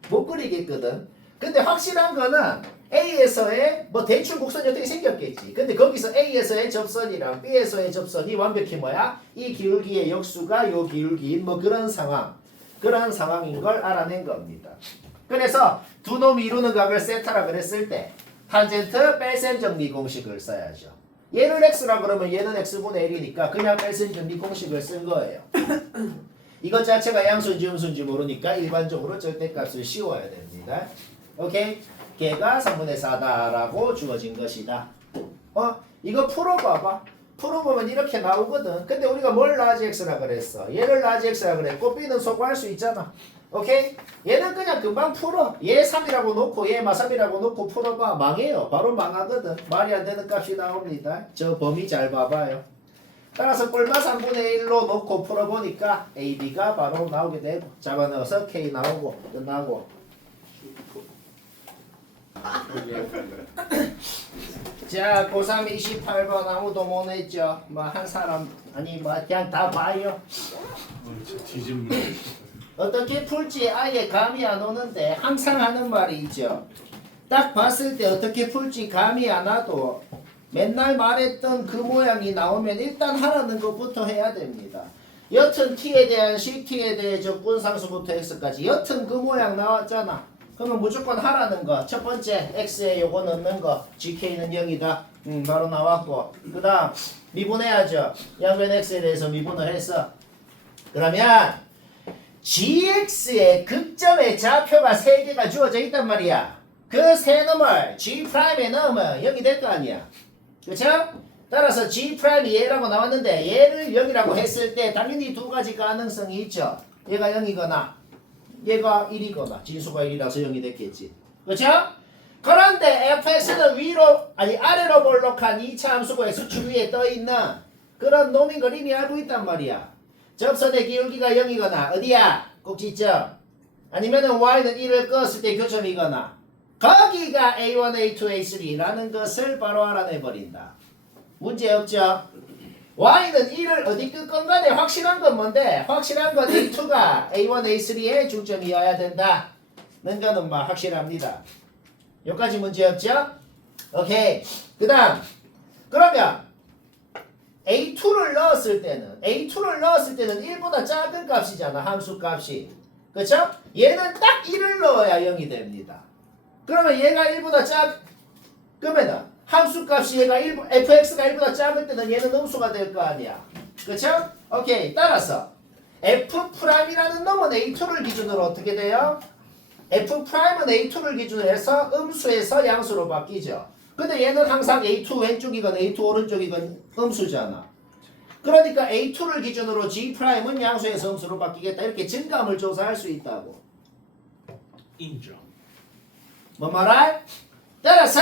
못 그리겠거든. 근데 확실한 거는 A에서의 뭐 대충 곡선이 어떻게 생겼겠지. 근데 거기서 A에서의 접선이랑 B에서의 접선이 완벽히 뭐야? 이 기울기의 역수가 요 기울기인 뭐 그런 상황인 걸 알아낸 겁니다. 그래서 두 놈이 이루는 각을 세타라 그랬을 때 탄젠트 뺄셈 정리 공식을 써야죠. 얘를 x라 그러면 얘는 x분의 1이니까 그냥 뺄셈 정리 공식을 쓴 거예요. 이것 자체가 양수인지 음수인지 모르니까 일반적으로 절대값을 씌워야 됩니다. 오케이? 걔가 3분의 4다라고 주어진 것이다. 이거 풀어봐봐. 풀어보면 이렇게 나오거든. 근데 우리가 뭘 라지 x라 그랬어? 얘를 라지 x라 그랬고 b는 소구할 수 있잖아. 오케이? 얘는 그냥 금방 풀어. 얘 3이라고 놓고 얘 마3이라고 놓고 풀어봐. 망해요. 바로 망하거든. 말이 안 되는 값이 나옵니다. 저 범위 잘 봐봐요. 따라서 뿔마 3분의 1로 놓고 풀어보니까 AB가 바로 나오게 되고 잡아넣어서 K 나오고 끝나고. 자, 고3 28번 아무도 못 냈죠. 뭐 한 사람 아니 뭐 그냥 다 봐요. 저 뒤집네. 어떻게 풀지 아예 감이 안 오는데 항상 하는 말이 있죠. 딱 봤을 때 어떻게 풀지 감이 안 와도 맨날 말했던 그 모양이 나오면 일단 하라는 것부터 해야 됩니다. 여튼 t에 대한 식, t에 대해 적분상수부터 x까지 여튼 그 모양 나왔잖아. 그러면 무조건 하라는 거. 첫 번째 x에 요거 넣는 거. gk는 0이다. 바로 나왔고. 그 다음 미분해야죠. 양변 x에 대해서 미분을 했어. 그러면 gx의 극점의 좌표가 3개가 주어져 있단 말이야. 그 세 놈을 g'에 넣으면 0이 될 거 아니야. 그쵸? 따라서 g'이 얘라고 나왔는데 얘를 0이라고 했을 때 당연히 두 가지 가능성이 있죠. 얘가 0이거나 얘가 1이거나 진수가 1이라서 0이 됐겠지. 그쵸? 그런데 fx는 아래로 볼록한 2차 함수고 x축 위에 떠있는 그런 놈인 걸 이미 알고 있단 말이야. 접선의 기울기가 0이거나 어디야? 꼭지점. 아니면은 y는 1을 껐을 때 교점이거나 거기가 A1, A2, A3라는 것을 바로 알아내버린다. 문제 없죠? y는 1을 어디 끄건 간에 확실한 건 뭔데? 확실한 건 A2가 A1, A3의 중점이어야 된다. 는 거는 막 확실합니다. 여기까지 문제 없죠? 오케이. 그 다음 그러면 A2를 넣었을 때는 1보다 작은 값이잖아. 함수 값이. 그쵸? 얘는 딱 1을 넣어야 0이 됩니다. 그러면 얘가 1보다 그러면 함수 값이 fx가 1보다 작을 때는 얘는 음수가 될 거 아니야. 그쵸? 오케이. 따라서 f'이라는 놈은 A2를 기준으로 어떻게 돼요? f'은 A2를 기준으로 해서 음수에서 양수로 바뀌죠. 근데 얘는 항상 A2 왼쪽이건 A2 오른쪽이건 음수잖아. 그러니까 A2를 기준으로 G'은 양수의 성수로 바뀌겠다. 이렇게 증감을 조사할 수 있다고. 인정. 뭐 말할? 따라서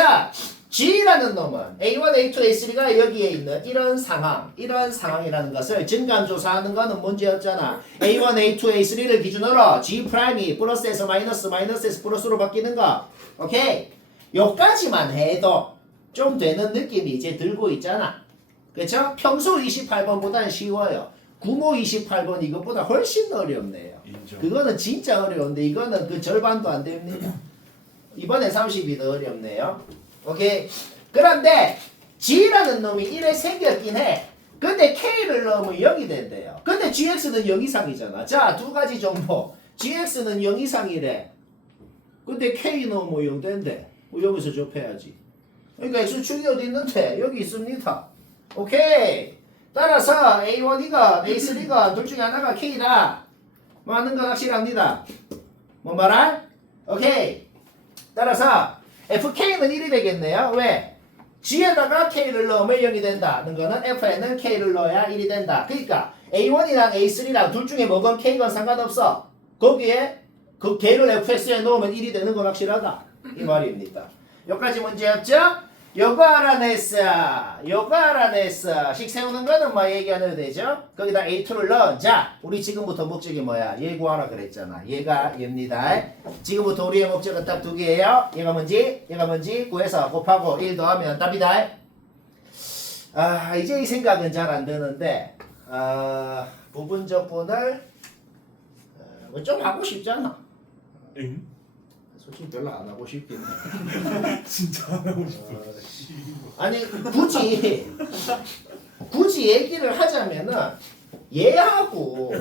G라는 놈은 A1, A2, A3가 여기에 있는 이런 상황이라는 것을 증감조사하는 거는 문제였잖아. A1, A2, A3를 기준으로 G'이 플러스에서 마이너스에서 플러스로 바뀌는 거. 오케이? 요까지만 해도 좀 되는 느낌이 이제 들고 있잖아. 그쵸? 평소 28번보다는 쉬워요. 구모 28번 이것보다 훨씬 어렵네요. 인정. 그거는 진짜 어려운데 이거는 그 절반도 안 됩니다. 이번에 30이 더 어렵네요. 오케이. 그런데 G라는 놈이 1에 생겼긴 해. 근데 K를 넣으면 0이 된대요. 근데 GX는 0 이상이잖아. 자, 두 가지 정보. GX는 0 이상이래. 근데 K 넣으면 0 된대. 여기서 접해야지. 그러니까 X축이 어디 있는데? 여기 있습니다. 오케이. 따라서 A1이가 A3가 둘 중에 하나가 K다. 맞는 건 확실합니다. 뭐 말할? 오케이. 따라서 FK는 1이 되겠네요. 왜? G에다가 K를 넣으면 0이 된다는 거는 F에는 K를 넣어야 1이 된다. 그러니까 A1이랑 A3랑 둘 중에 뭐건 K건 상관없어. 거기에 그 K를 FS에 넣으면 1이 되는 건 확실하다. 이 말입니다. 여기까지 문제 없죠? 요거 알아냈어. 식 세우는 거는 뭐 얘기 안 해도 되죠? 거기다 A2를 넣어. 자, 우리 지금부터 목적이 뭐야? 얘 구하라 그랬잖아. 얘가 얘입니다. 지금부터 우리의 목적은 딱 두 개예요. 얘가 뭔지 구해서 곱하고 1 더하면 답이다. 아, 이제 이 생각은 잘 안 드는데 부분적분을 좀 하고 싶잖아. 응? 솔직히 별로 안 하고 싶긴 해. 진짜 안 하고 싶어. 아니 굳이 얘기를 하자면은 얘하고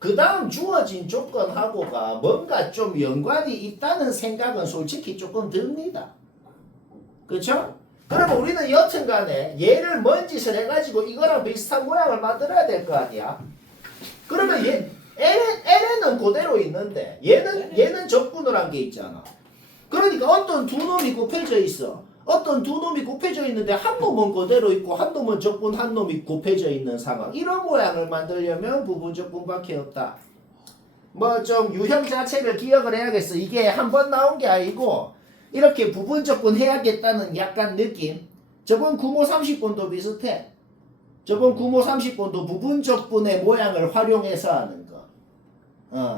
그 다음 주어진 조건하고가 뭔가 좀 연관이 있다는 생각은 솔직히 조금 듭니다. 그렇죠? 그러면 우리는 여튼간에 얘를 뭔 짓을 해가지고 이거랑 비슷한 모양을 만들어야 될 거 아니야. 그러면 LN은 그대로 있는데 얘는 적분을 한 게 있잖아. 그러니까 어떤 두 놈이 곱해져 있어. 어떤 두 놈이 곱해져 있는데 한 놈은 그대로 있고 한 놈은 적분 한 놈이 곱해져 있는 상황. 이런 모양을 만들려면 부분적분밖에 없다. 뭐 좀 유형 자체를 기억을 해야겠어. 이게 한 번 나온 게 아니고 이렇게 부분적분 해야겠다는 약간 느낌. 저번 구모 30번도 비슷해. 저번 구모 30번도 부분적분의 모양을 활용해서 하는 거.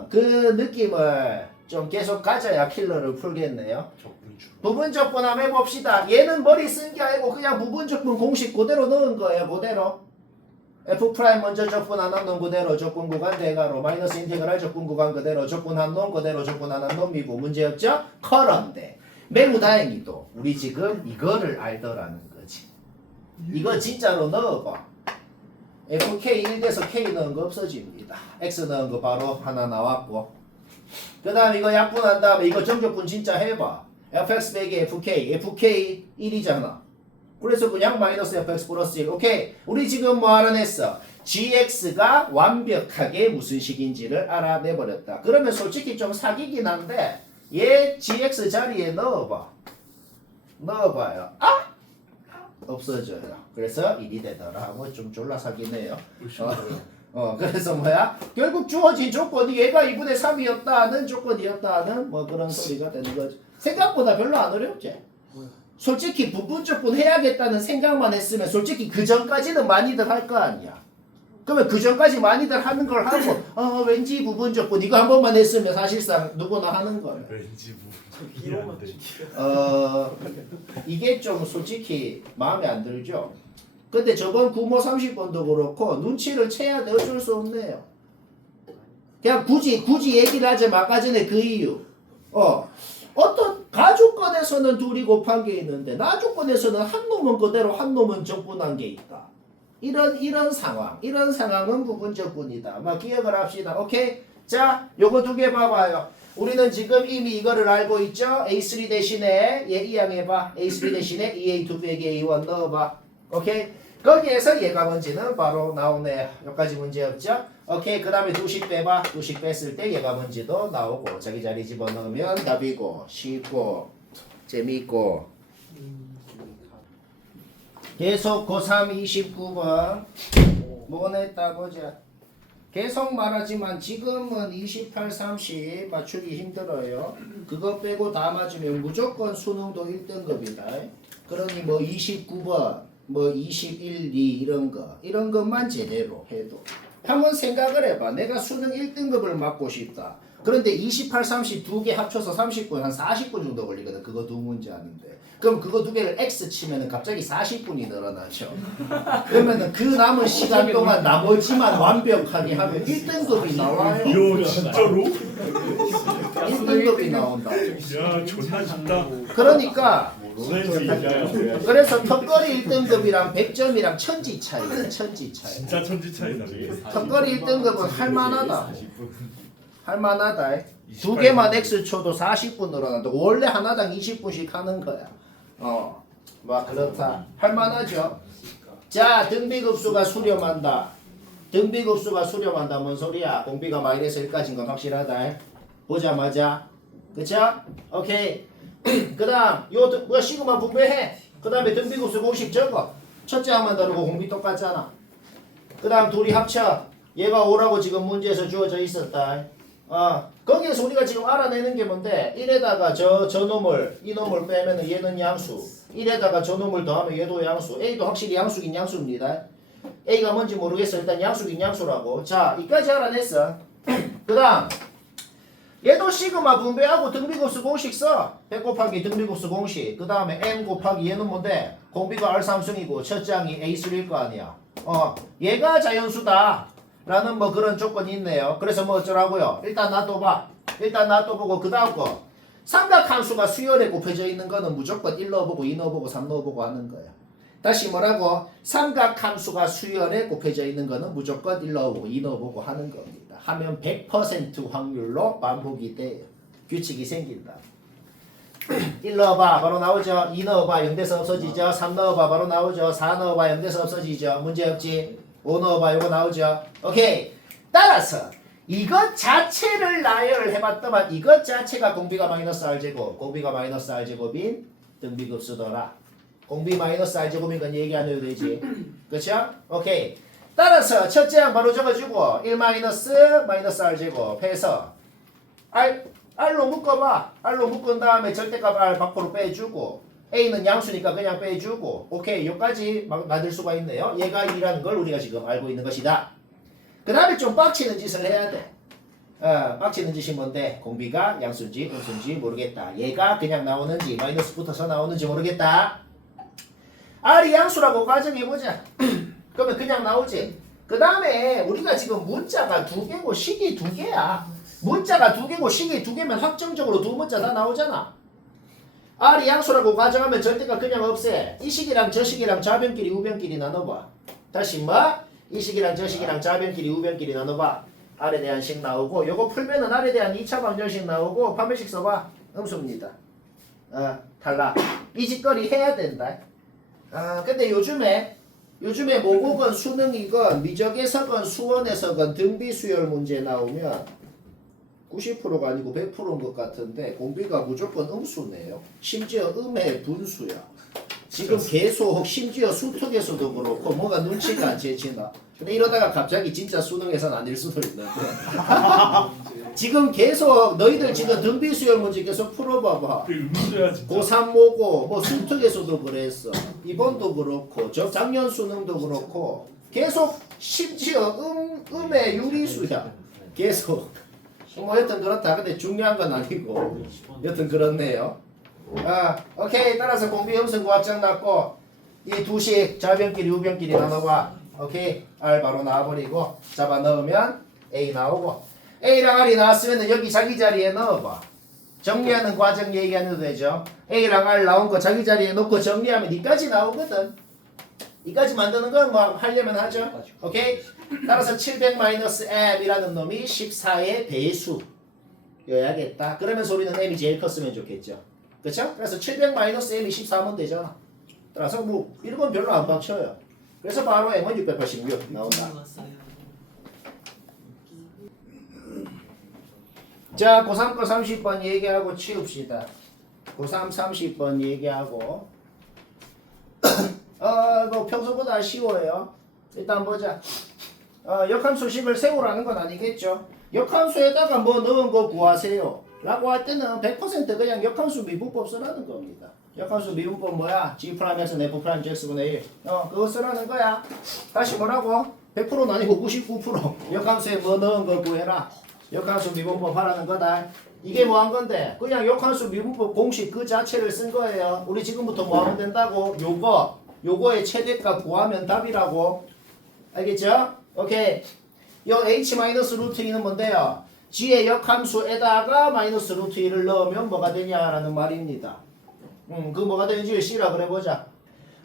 그 느낌을 좀 계속 가져야 킬러를 풀겠네요. 부분적분 한번 해봅시다. 얘는 머리 쓴 게 아니고 그냥 부분적분 공식 그대로 넣은 거예요. 그대로. F' 먼저 적분 안 한 놈 그대로 적분 구간 대가로 마이너스 인테그랄 적분 구간 그대로 적분 한 놈 그대로 적분 안 한 놈이고 문제 없죠? 그런데 매우 다행히도 우리 지금 이거를 알더라는 거지. 이거 진짜로 넣어봐. FK 1돼서 K 넣은 거 없어집니다. X 넣은 거 바로 하나 나왔고 그 다음 이거 약분한 다음에 이거 정적분 진짜 해봐. fx 빼기 fk 1이잖아. 그래서 그냥 마이너스 fx 플러스 1. 오케이. 우리 지금 뭐 알아냈어? gx가 완벽하게 무슨 식인지를 알아내버렸다. 그러면 솔직히 좀 사기긴 한데 얘 gx 자리에 넣어봐요. 없어져요. 그래서 1이 되더라. 뭐 좀 졸라 사기네요. 그래서 뭐야? 결국 주어진 조건이 얘가 2분의 3이었다는 조건이었다는 뭐 그런 소리가 되는 거지. 생각보다 별로 안 어렵지. 솔직히 부분적분 해야겠다는 생각만 했으면 솔직히 그 전까지는 많이들 할 거 아니야. 그러면 그 전까지 많이들 하는 걸 하고 왠지 부분적분 이거 한 번만 했으면 사실상 누구나 하는 거야. 왠지 부분적분이 이게 좀 솔직히 마음에 안 들죠. 근데 저번 구모 30번도 그렇고 눈치를 채야 돼. 어쩔 수 없네요. 그냥 굳이 얘기를 하자면 아까 전에 그 이유. 어떤 가족권에서는 둘이 곱한 게 있는데 나족권에서는 한 놈은 그대로 한 놈은 적분한 게 있다. 이런 상황은 부분적분이다. 막 기억을 합시다. 오케이? 자, 요거 두 개 봐봐요. 우리는 지금 이미 이거를 알고 있죠? A3 대신에 얘 이항해봐. A3 대신에 EA2 빼기 A1 넣어봐. 오케이? 거기에서 얘가 뭔지는 바로 나오네요. 여기까지 문제 없죠? 오케이. 그 다음에 2식 빼봐. 2식 뺐을 때 얘가 뭔지도 나오고 자기 자리 집어넣으면 답이고 쉽고 재미있고 계속 고3 29번 냈다 보자. 계속 말하지만 지금은 28, 30 맞추기 힘들어요. 그거 빼고 다 맞으면 무조건 수능도 1등급이다. 그러니 뭐 29번, 뭐 21, 2 이런 것만 제대로 해도. 한번 생각을 해봐. 내가 수능 1등급을 맞고 싶다. 그런데 28, 30 두 개 합쳐서 30분, 한 40분 정도 걸리거든. 그거 두 문제 하는데. 그럼 그거 두 개를 X 치면은 갑자기 40분이 늘어나죠. 그러면은 그 남은 시간 동안 나머지만 완벽하게 하면 1등급이 나와요. 이야 진짜로? 1등급이 나온다. 야 존나 쉽다. 그러니까 로렌스 얘기하요. 그래서 턱걸이 1등급이랑 100점이랑 천지 차이야. 천지 차이. 진짜 천지 차이다. 턱걸이 1등급은 할만하다. 할만하다. 두 개만 X 쳐도 40분 늘어난다. 원래 하나당 20분씩 하는 거야. 막 그렇다. 할만하죠. 자, 등비급수가 수렴한다. 등비급수가 수렴한다. 뭔 소리야? 공비가 마이너스 1까지인 건 확실하다. 보자마자. 그쵸? 오케이. 그 다음 요 시그마 분배해. 그 다음에 등비급수 공식 적어. 첫째 항만 다르고 공비 똑같잖아. 그 다음 둘이 합쳐. 얘가 5라고 지금 문제에서 주어져 있었다. 거기에서 우리가 지금 알아내는 게 뭔데? 1에다가 저 놈을 이 놈을 빼면은 얘는 양수. 1에다가 저 놈을 더하면 얘도 양수. A도 확실히 양수긴 양수입니다. A가 뭔지 모르겠어. 일단 양수긴 양수라고. 자, 이까지 알아냈어. 그 다음 얘도 시그마 분배하고 등비급수 공식 써. 100 곱하기 등비급수 공식. 그 다음에 M 곱하기 얘는 뭔데? 공비가 R3승이고 첫째 항이 A3일 거 아니야. 얘가 자연수다. 라는 뭐 그런 조건이 있네요. 그래서 뭐 어쩌라고요? 일단 놔둬봐. 일단 놔둬보고 그 다음 거. 삼각함수가 수열에 곱해져 있는 거는 무조건 1 넣어보고 2 넣어보고 3 넣어보고 하는 거야. 다시 뭐라고? 삼각함수가 수열에 곱해져 있는 거는 무조건 1 넣어보고 2 넣어보고 하는 겁니다. 하면 100% 확률로 반복이 돼요. 규칙이 생긴다. 1 넣어봐 바로 나오죠. 2 넣어봐 0돼서 없어지죠. 3 넣어봐 바로 나오죠. 4 넣어봐 0돼서 없어지죠. 문제 없지. 5 넣어봐 이거 나오죠. 오케이. 따라서 이것 자체를 나열을 해봤더만 이것 자체가 공비가 마이너스 R제곱 공비가 마이너스 R제곱인 등비급수더라. 공비 마이너스 R제곱인 건 얘기 안 해도 되지. 그쵸? 오케이. 따라서 첫째 항 바로 적어주고 1 마이너스 R제곱 해서 R로 묶어봐. R로 묶은 다음에 절대값 R 밖으로 빼주고 A는 양수니까 그냥 빼주고 오케이 여기까지 만들 수가 있네요. 얘가 2라는 걸 우리가 지금 알고 있는 것이다. 그 다음에 좀 빡치는 짓을 해야 돼. 빡치는 짓이 뭔데? 공비가 양수인지 음수인지 모르겠다. 얘가 그냥 나오는지 마이너스 붙어서 나오는지 모르겠다. R이 양수라고 가정해보자. 그러면 그냥 나오지. 그 다음에 우리가 지금 문자가 2개고 식이 2개야. 문자가 2개고 식이 2개면 확정적으로 두 문자 다 나오잖아. R이 양수라고 가정하면 절대가 그냥 없애. 이 식이랑 저 식이랑 좌변끼리 우변끼리 나눠봐. 다시 뭐? 이 식이랑 저 식이랑 좌변끼리 우변끼리 나눠봐. R에 대한 식 나오고 요거 풀면은 R에 대한 2차 방정식 나오고 판별식 써봐. 음수입니다. 탈락. 이 짓거리 해야 된다. 근데 요즘에 모국은 수능이건 미적에서건 수원에서건 등비수열 문제 나오면 90%가 아니고 100%인 것 같은데 공비가 무조건 음수네요. 심지어 음의 분수야. 지금 계속 심지어 수특에서도 그렇고 뭐가 눈치가 안 채지나. 근데 이러다가 갑자기 진짜 수능에서는 아닐 수도 있는데 지금 계속 너희들 지금 등비수열 문제 계속 풀어봐봐. 음수야 진짜. 고3 모고 뭐 수특에서도 그랬어. 이번도 그렇고 저 작년 수능도 그렇고 계속 심지어 음의 유리수야. 계속. 뭐 여튼 그렇다. 근데 중요한 건 아니고 여튼 그렇네요. 오케이. 따라서 공비 음수고 확정 났고 이 두식 좌변끼리 우변끼리 나눠봐. 오케이. R 바로 나와버리고 잡아 넣으면 A 나오고 A랑 R이 나왔으면 여기 자기 자리에 넣어봐. 정리하는 과정 얘기 안 해도 되죠. A랑 R 나온 거 자기 자리에 놓고 정리하면 이까지 나오거든. 이까지 만드는 건 뭐 하려면 하죠. 오케이. 따라서 700-M이라는 놈이 14의 배수여야겠다. 그러면서 우리는 M이 제일 컸으면 좋겠죠. 그쵸? 그래서 700-M이 14면 되잖아. 따라서 뭐 이런 건 별로 안 빡쳐요. 그래서 바로 M은 686 나온다. 자, 고3 거 30번 얘기하고 치웁시다. 고3 30번 얘기하고 뭐 평소보다 쉬워요. 일단 보자. 역함수 식을 세우라는 건 아니겠죠. 역함수에다가 뭐 넣은 거 구하세요 라고 할 때는 100% 그냥 역함수 미분법 쓰라는 겁니다. 역함수 미분법 뭐야? G'X는 F'X X분의 1 그거 쓰라는 거야. 다시 뭐라고? 100%는 아니고 99% 역함수에 뭐 넣은 거 구해라. 역함수 미분법 하라는 거다. 이게 뭐 한 건데? 그냥 역함수 미분법 공식 그 자체를 쓴 거예요. 우리 지금부터 뭐 하면 된다고? 요거의 최대값 구하면 답이라고. 알겠죠? 오케이. 요 h 마이너스 루트 2는 뭔데요? g의 역함수에다가 마이너스 루트 2를 넣으면 뭐가 되냐라는 말입니다. 그 뭐가 되는지 c라 그래보자.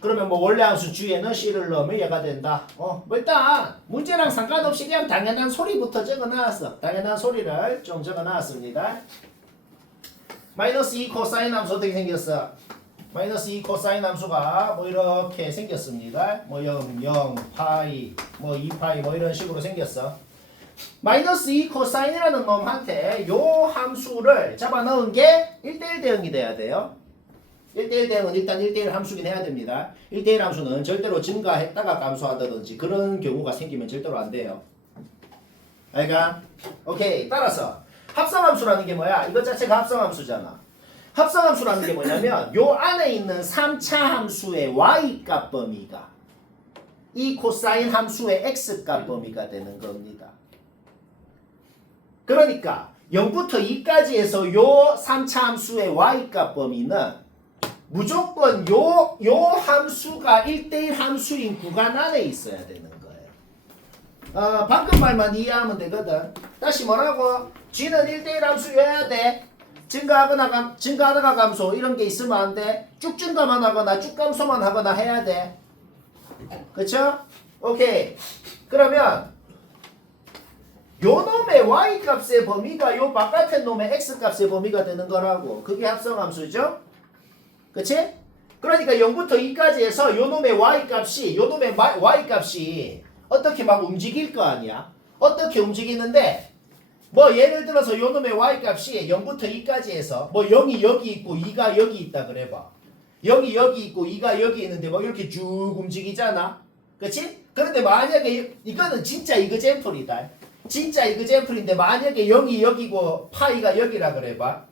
그러면 뭐 원래 함수 g에는 c를 넣으면 얘가 된다. 뭐 일단 문제랑 상관없이 그냥 당연한 소리부터 적어놨어. 당연한 소리를 좀 적어놨습니다. 마이너스 2 코사인 함수 어떻게 생겼어? 마이너스 2 코사인 함수가 뭐 이렇게 생겼습니다. 뭐 0, 0, 파이, 뭐 2파이 뭐 이런 식으로 생겼어. 마이너스 2 코사인이라는 놈한테 요 함수를 잡아 넣은 게 1대1 대응이 돼야 돼요. 1대1 대응은 일단 1대1 함수긴 해야 됩니다. 1대1 함수는 절대로 증가했다가 감소하다든지 그런 경우가 생기면 절대로 안 돼요. 알까? 오케이. 따라서 합성함수라는 게 뭐야? 이것 자체가 합성함수잖아. 합성함수라는 게 뭐냐면 요 안에 있는 3차 함수의 y값 범위가 이 코사인 함수의 x값 범위가 되는 겁니다. 그러니까 0부터 2까지 해서 요 3차 함수의 y값 범위는 무조건 요 함수가 1대1 함수인 구간 안에 있어야 되는 거예요. 방금 말만 이해하면 되거든. 다시 뭐라고? g는 1대1 함수여야 돼. 증가하다가 감소 이런 게 있으면 안 돼. 쭉 증가만 하거나 쭉 감소만 하거나 해야 돼. 그쵸? 오케이. 그러면 요 놈의 y값의 범위가 요 바깥의 놈의 x값의 범위가 되는 거라고. 그게 합성함수죠? 그치? 그러니까 0부터 2까지 해서 요 놈의 y값이 어떻게 막 움직일 거 아니야? 어떻게 움직이는데 뭐 예를 들어서 요 놈의 y값이 0부터 2까지 해서 뭐 0이 여기 있고 2가 여기 있다 그래봐. 0이 여기 있고 2가 여기 있는데 뭐 이렇게 쭉 움직이잖아. 그치? 그런데 만약에 이거는 진짜 이그젠플이다. 진짜 이그젠플인데 만약에 0이 여기고 파이가 여기라 그래봐.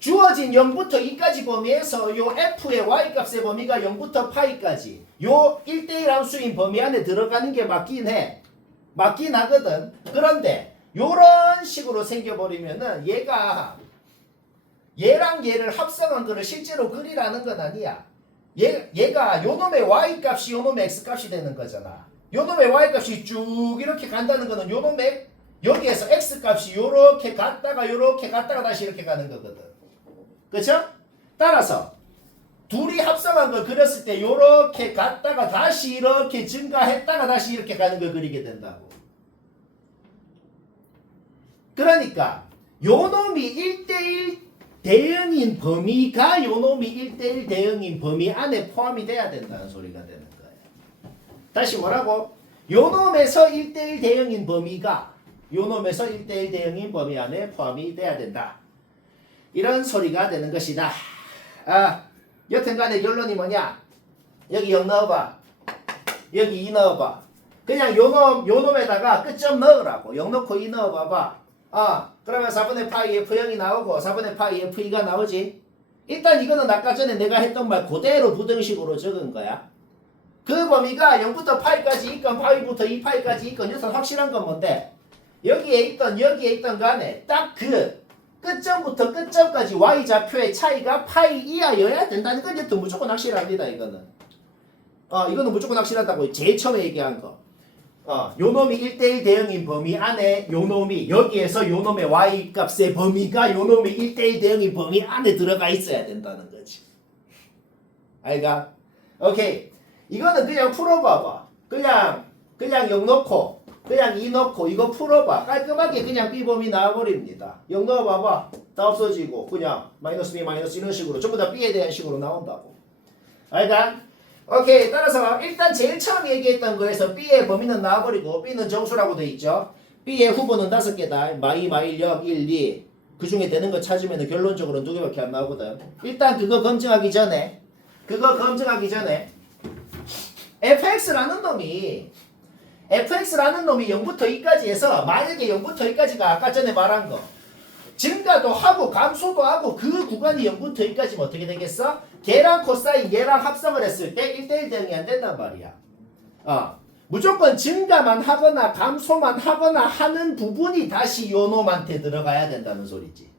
주어진 0부터 2까지 범위에서 요 f의 y값의 범위가 0부터 파이까지 요 1대1 함수인 범위 안에 들어가는 게 맞긴 해. 맞긴 하거든. 그런데 요런 식으로 생겨버리면은 얘랑 얘를 합성한 거를 실제로 그리라는 건 아니야. 얘가 요 놈의 y값이 요 놈의 x값이 되는 거잖아. 요 놈의 y값이 쭉 이렇게 간다는 거는 요 놈의 여기에서 x값이 요렇게 갔다가 다시 이렇게 가는 거거든. 그쵸? 따라서 둘이 합성한 걸 그렸을 때 요렇게 갔다가 다시 이렇게 증가했다가 다시 이렇게 가는 걸 그리게 된다고. 그러니까 요 놈이 1대1 대응인 범위가 요 놈이 1대1 대응인 범위 안에 포함이 돼야 된다는 소리가 되는 거예요. 다시 뭐라고? 요 놈에서 1대1 대응인 범위가 요 놈에서 1대1 대응인 범위 안에 포함이 돼야 된다. 이런 소리가 되는 것이다. 여튼간에 결론이 뭐냐? 여기 0 넣어봐. 여기 2 넣어봐. 그냥 요 놈에다가 끝점 넣으라고. 0 넣고 2 넣어봐봐. 그러면 4분의 파이 f0이 나오고 4분의 파이 f2가 나오지. 일단 이거는 아까 전에 내가 했던 말 그대로 부등식으로 적은 거야. 그 범위가 0부터 파이까지 있건 파이부터 2파이까지 있건 여기서 확실한 건 뭔데? 여기에 있던 간에 딱 그 끝점부터 끝점까지 y좌표의 차이가 파이 이하여야 된다는 건 이제 무조건 확실합니다. 이거는 무조건 확실하다고 제일 처음에 얘기한 거. 요 놈이 1대1 대응인 범위 안에 요 놈이 여기에서 요 놈의 y값의 범위가 요 놈이 1대1 대응인 범위 안에 들어가 있어야 된다는 거지. 알가? 오케이. 이거는 그냥 풀어봐봐. 그냥 0 넣고 그냥 2 넣고 이거 풀어봐. 깔끔하게 그냥 B범위 나와버립니다. 0 넣어봐봐. 다 없어지고 그냥 마이너스 B 마이너스 이런 식으로 전부 다 B에 대한 식으로 나온다고. 알까? 오케이. 따라서 일단 제일 처음 얘기했던 거에서 B의 범위는 나와버리고 B는 정수라고 돼 있죠. B의 후보는 5개다. 마이, 0, 1, 2. 그 중에 되는 거 찾으면 결론적으로는 2개밖에 안 나오거든. 일단 그거 검증하기 전에 fx라는 놈이 fx라는 놈이 0부터 2까지 해서 만약에 0부터 2까지가 아까 전에 말한 거 증가도 하고 감소도 하고 그 구간이 0부터 2까지면 어떻게 되겠어? 걔랑 코사인 얘랑 합성을 했을 때 1대1 대응이 안 된단 말이야. 무조건 증가만 하거나 감소만 하거나 하는 부분이 다시 요 놈한테 들어가야 된다는 소리지.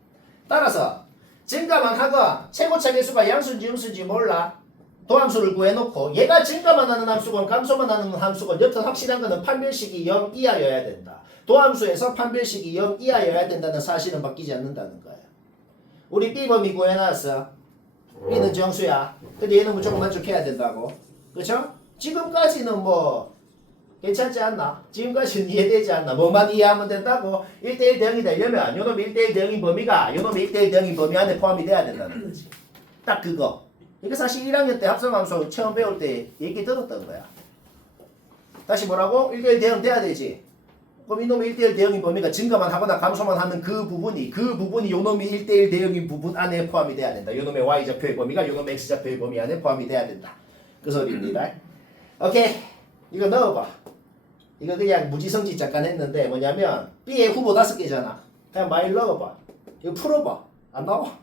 따라서 증가만 하건 최고차 계수가 양수인지 음수인지 몰라. 도함수를 구해놓고 얘가 증가만 하는 함수건 감소만 하는 함수건 여튼 확실한 거는 판별식이 0 이하여야 된다. 도함수에서 판별식이 0 이하여야 된다는 사실은 바뀌지 않는다는 거야. 우리 B범위 구해놨어. B는 정수야. 근데 얘는 무조건 만족해야 된다고. 그쵸? 지금까지는 뭐 괜찮지 않나? 지금까지는 이해되지 않나? 뭐만 이해하면 된다고? 1대1 대응이 되려면 요놈이 1대1 대응인 범위가 요놈이 1대1 대응인 범위 안에 포함이 돼야 된다는 거지. 딱 그거. 이게 사실 1학년 때 합성함수 처음 배울 때 얘기 들었던 거야. 다시 뭐라고? 1대1 대응 돼야 되지. 그럼 이놈의 1대1 대응인 범위가 증가만 하거나 감소만 하는 그 부분이 요놈이 1대1 대응인 부분 안에 포함이 돼야 된다. 요놈의 Y좌표의 범위가 요놈의 X좌표의 범위 안에 포함이 돼야 된다. 그 소리입니다. 오케이. 이거 넣어봐. 이거 그냥 무지성지 잠깐 했는데 뭐냐면 B의 후보 5개잖아. 그냥 많이 넣어봐. 이거 풀어봐. 안 나와.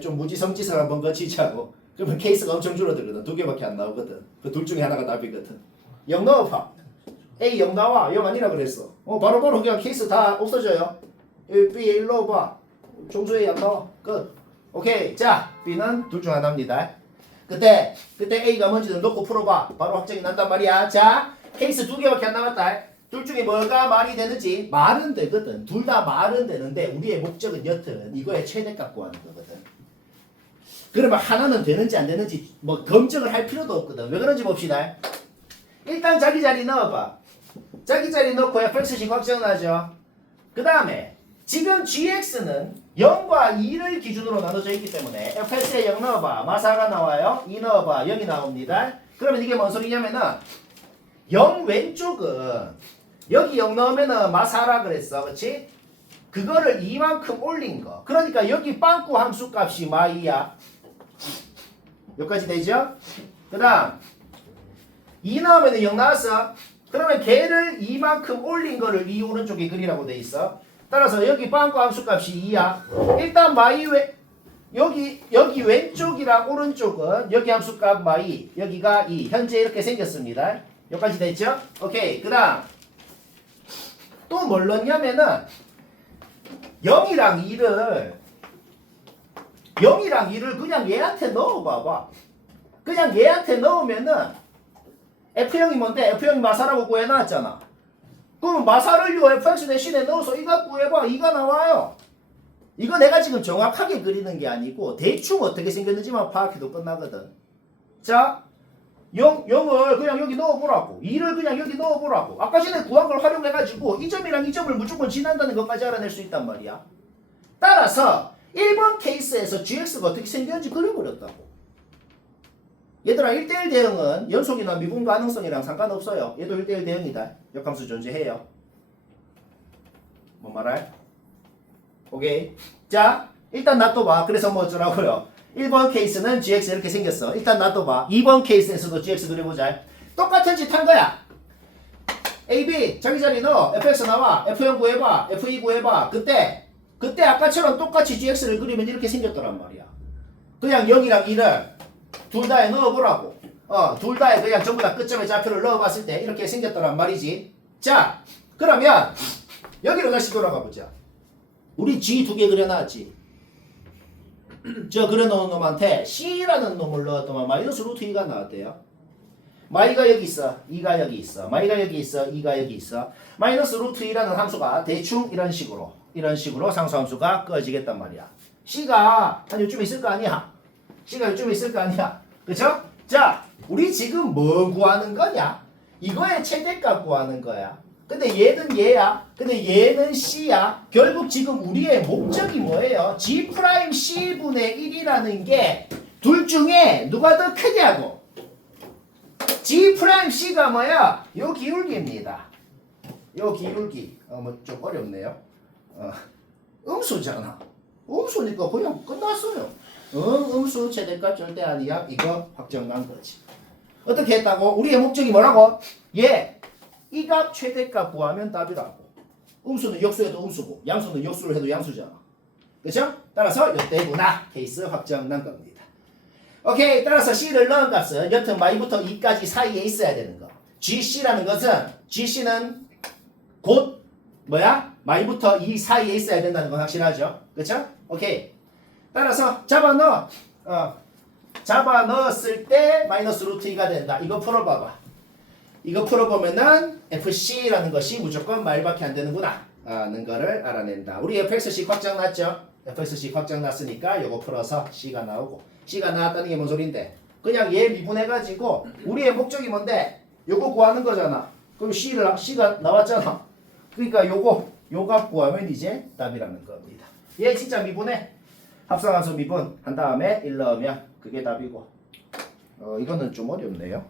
좀 무지성짓을 한번 거치자고. 그러면 케이스가 엄청 줄어들거든. 2개밖에 안 나오거든. 그 둘 중에 하나가 답이거든. 0 넣어봐. A 0 나와. 0 아니라 그랬어. 바로바로 그냥 케이스 다 없어져요. B에 1 넣어봐. 종수 A 안 나와. 끝. 오케이. 자, B는 둘 중 하나입니다. 그때 A가 뭔지는 넣고 풀어봐. 바로 확정이 난단 말이야. 자, 케이스 2개밖에 안 남았다. 둘 중에 뭐가 말이 되는지 말은 되거든. 둘 다 말은 되는데 우리의 목적은 여튼 이거의 최대값 구하는 거거든. 그러면 하나는 되는지 안 되는지 뭐 검증을 할 필요도 없거든. 왜 그런지 봅시다. 일단 자기 자리 넣어봐. 자기 자리 넣고 fx식 확정하죠. 그 다음에 지금 gx는 0과 2를 기준으로 나눠져 있기 때문에 fx에 0 넣어봐. 마사가 나와요. 2 넣어봐. 0이 나옵니다. 그러면 이게 뭔 소리냐면은 0 왼쪽은 여기 0 넣으면은 마사라 그랬어. 그치? 그거를 2만큼 올린 거. 그러니까 여기 빵꾸 함수 값이 마이야. 여기까지 되죠? 그 다음 2 넣으면 0 나왔어. 그러면 걔를 2만큼 올린 거를 이 오른쪽에 그리라고 돼 있어. 따라서 여기 빵꾸 함수 값이 2야. 일단 마이 여기 왼쪽이랑 오른쪽은 여기 함수 값 마이 여기가 2. 현재 이렇게 생겼습니다. 여기까지 됐죠? 오케이. 그 다음 또 뭘 넣냐면은 0이랑 2를 그냥 얘한테 넣어봐봐. 그냥 얘한테 넣으면은 F형이 뭔데? F형이 마사라고 구해놨잖아. 그럼 마사를 요 fx 대신에 넣어서 이거 구해봐. 이거 나와요. 이거 내가 지금 정확하게 그리는 게 아니고 대충 어떻게 생겼는지만 파악해도 끝나거든. 자, 0을 그냥 여기 넣어보라고. 2를 그냥 여기 넣어보라고. 아까 전에 구한 걸 활용해가지고 이 점이랑 이 점을 무조건 지난다는 것까지 알아낼 수 있단 말이야. 따라서 1번 케이스에서 gx가 어떻게 생겼는지 그려버렸다고. 얘들아 1대1 대응은 연속이나 미분 가능성이랑 상관없어요. 얘도 1대1 대응이다. 역함수 존재해요. 뭔 말할? 오케이. 자, 일단 놔둬봐. 그래서 뭐 어쩌라고요? 1번 케이스는 gx 이렇게 생겼어. 일단 놔둬봐. 2번 케이스에서도 gx 그려보자. 똑같은 짓 한 거야. A, B 자기 자리 넣어. fx 나와. f0 구해봐. f2 구해봐. 그때 아까처럼 똑같이 gx를 그리면 이렇게 생겼더란 말이야. 그냥 0이랑 2를 둘 다에 넣어보라고. 둘 다에 그냥 전부 다 끝점에 좌표를 넣어봤을 때 이렇게 생겼더란 말이지. 자, 그러면 여기로 다시 돌아가 보자. 우리 G 2개 그려놨지. 저 그려놓은 놈한테 C라는 놈을 넣었더만 마이너스 루트 2가 나왔대요. 마이가 여기 있어. 2가 여기 있어. 마이가 여기 있어. 2가 여기 있어. 마이너스 루트 2라는 함수가 대충 이런 식으로 상수함수가 꺼지겠단 말이야. C가 한 요쯤 있을 거 아니야. C가 요쯤 있을 거 아니야. 그쵸? 자, 우리 지금 뭐 구하는 거냐? 이거의 최대값 구하는 거야. 근데 얘는 얘야. 근데 얘는 C야. 결국 지금 우리의 목적이 뭐예요? G'C분의 1이라는 게 둘 중에 누가 더 크냐고. G'C가 뭐야? 요 기울기입니다. 요 기울기. 뭐 좀 어렵네요. 음수잖아. 음수니까 그냥 끝났어요. 음수 최대값 절대 아니야. 이거 확정난 거지. 어떻게 했다고? 우리의 목적이 뭐라고? 얘 이 값 최대값 구하면 답이라고. 음수는 역수해도 음수고 양수는 역수를 해도 양수잖아. 그렇죠? 따라서 이때구나. 케이스 확정난 겁니다. 오케이. 따라서 C를 넣은 값은 여튼 마이부터 2까지 사이에 있어야 되는 거. GC라는 것은 GC는 곧 뭐야? 마이부터 2 사이에 있어야 된다는 건 확실하죠? 그렇죠? 오케이. 따라서 잡아 넣었을 때 마이너스 루트 2가 된다. 이거 풀어봐봐. 이거 풀어보면은 FC라는 것이 무조건 말밖에 안 되는구나 하는 거를 알아낸다. 우리 fxc 확정 났죠? fxc 확정 났으니까 요거 풀어서 C가 나오고 C가 나왔다는 게 뭔 소린데? 그냥 얘 미분해가지고 우리의 목적이 뭔데? 요거 구하는 거잖아. 그럼 C가 나왔잖아. 그러니까 요 값 구하면 이제 답이라는 겁니다. 얘 진짜 미분해. 합성함수 미분 한 다음에 1 넣으면 그게 답이고 이거는 좀 어렵네요.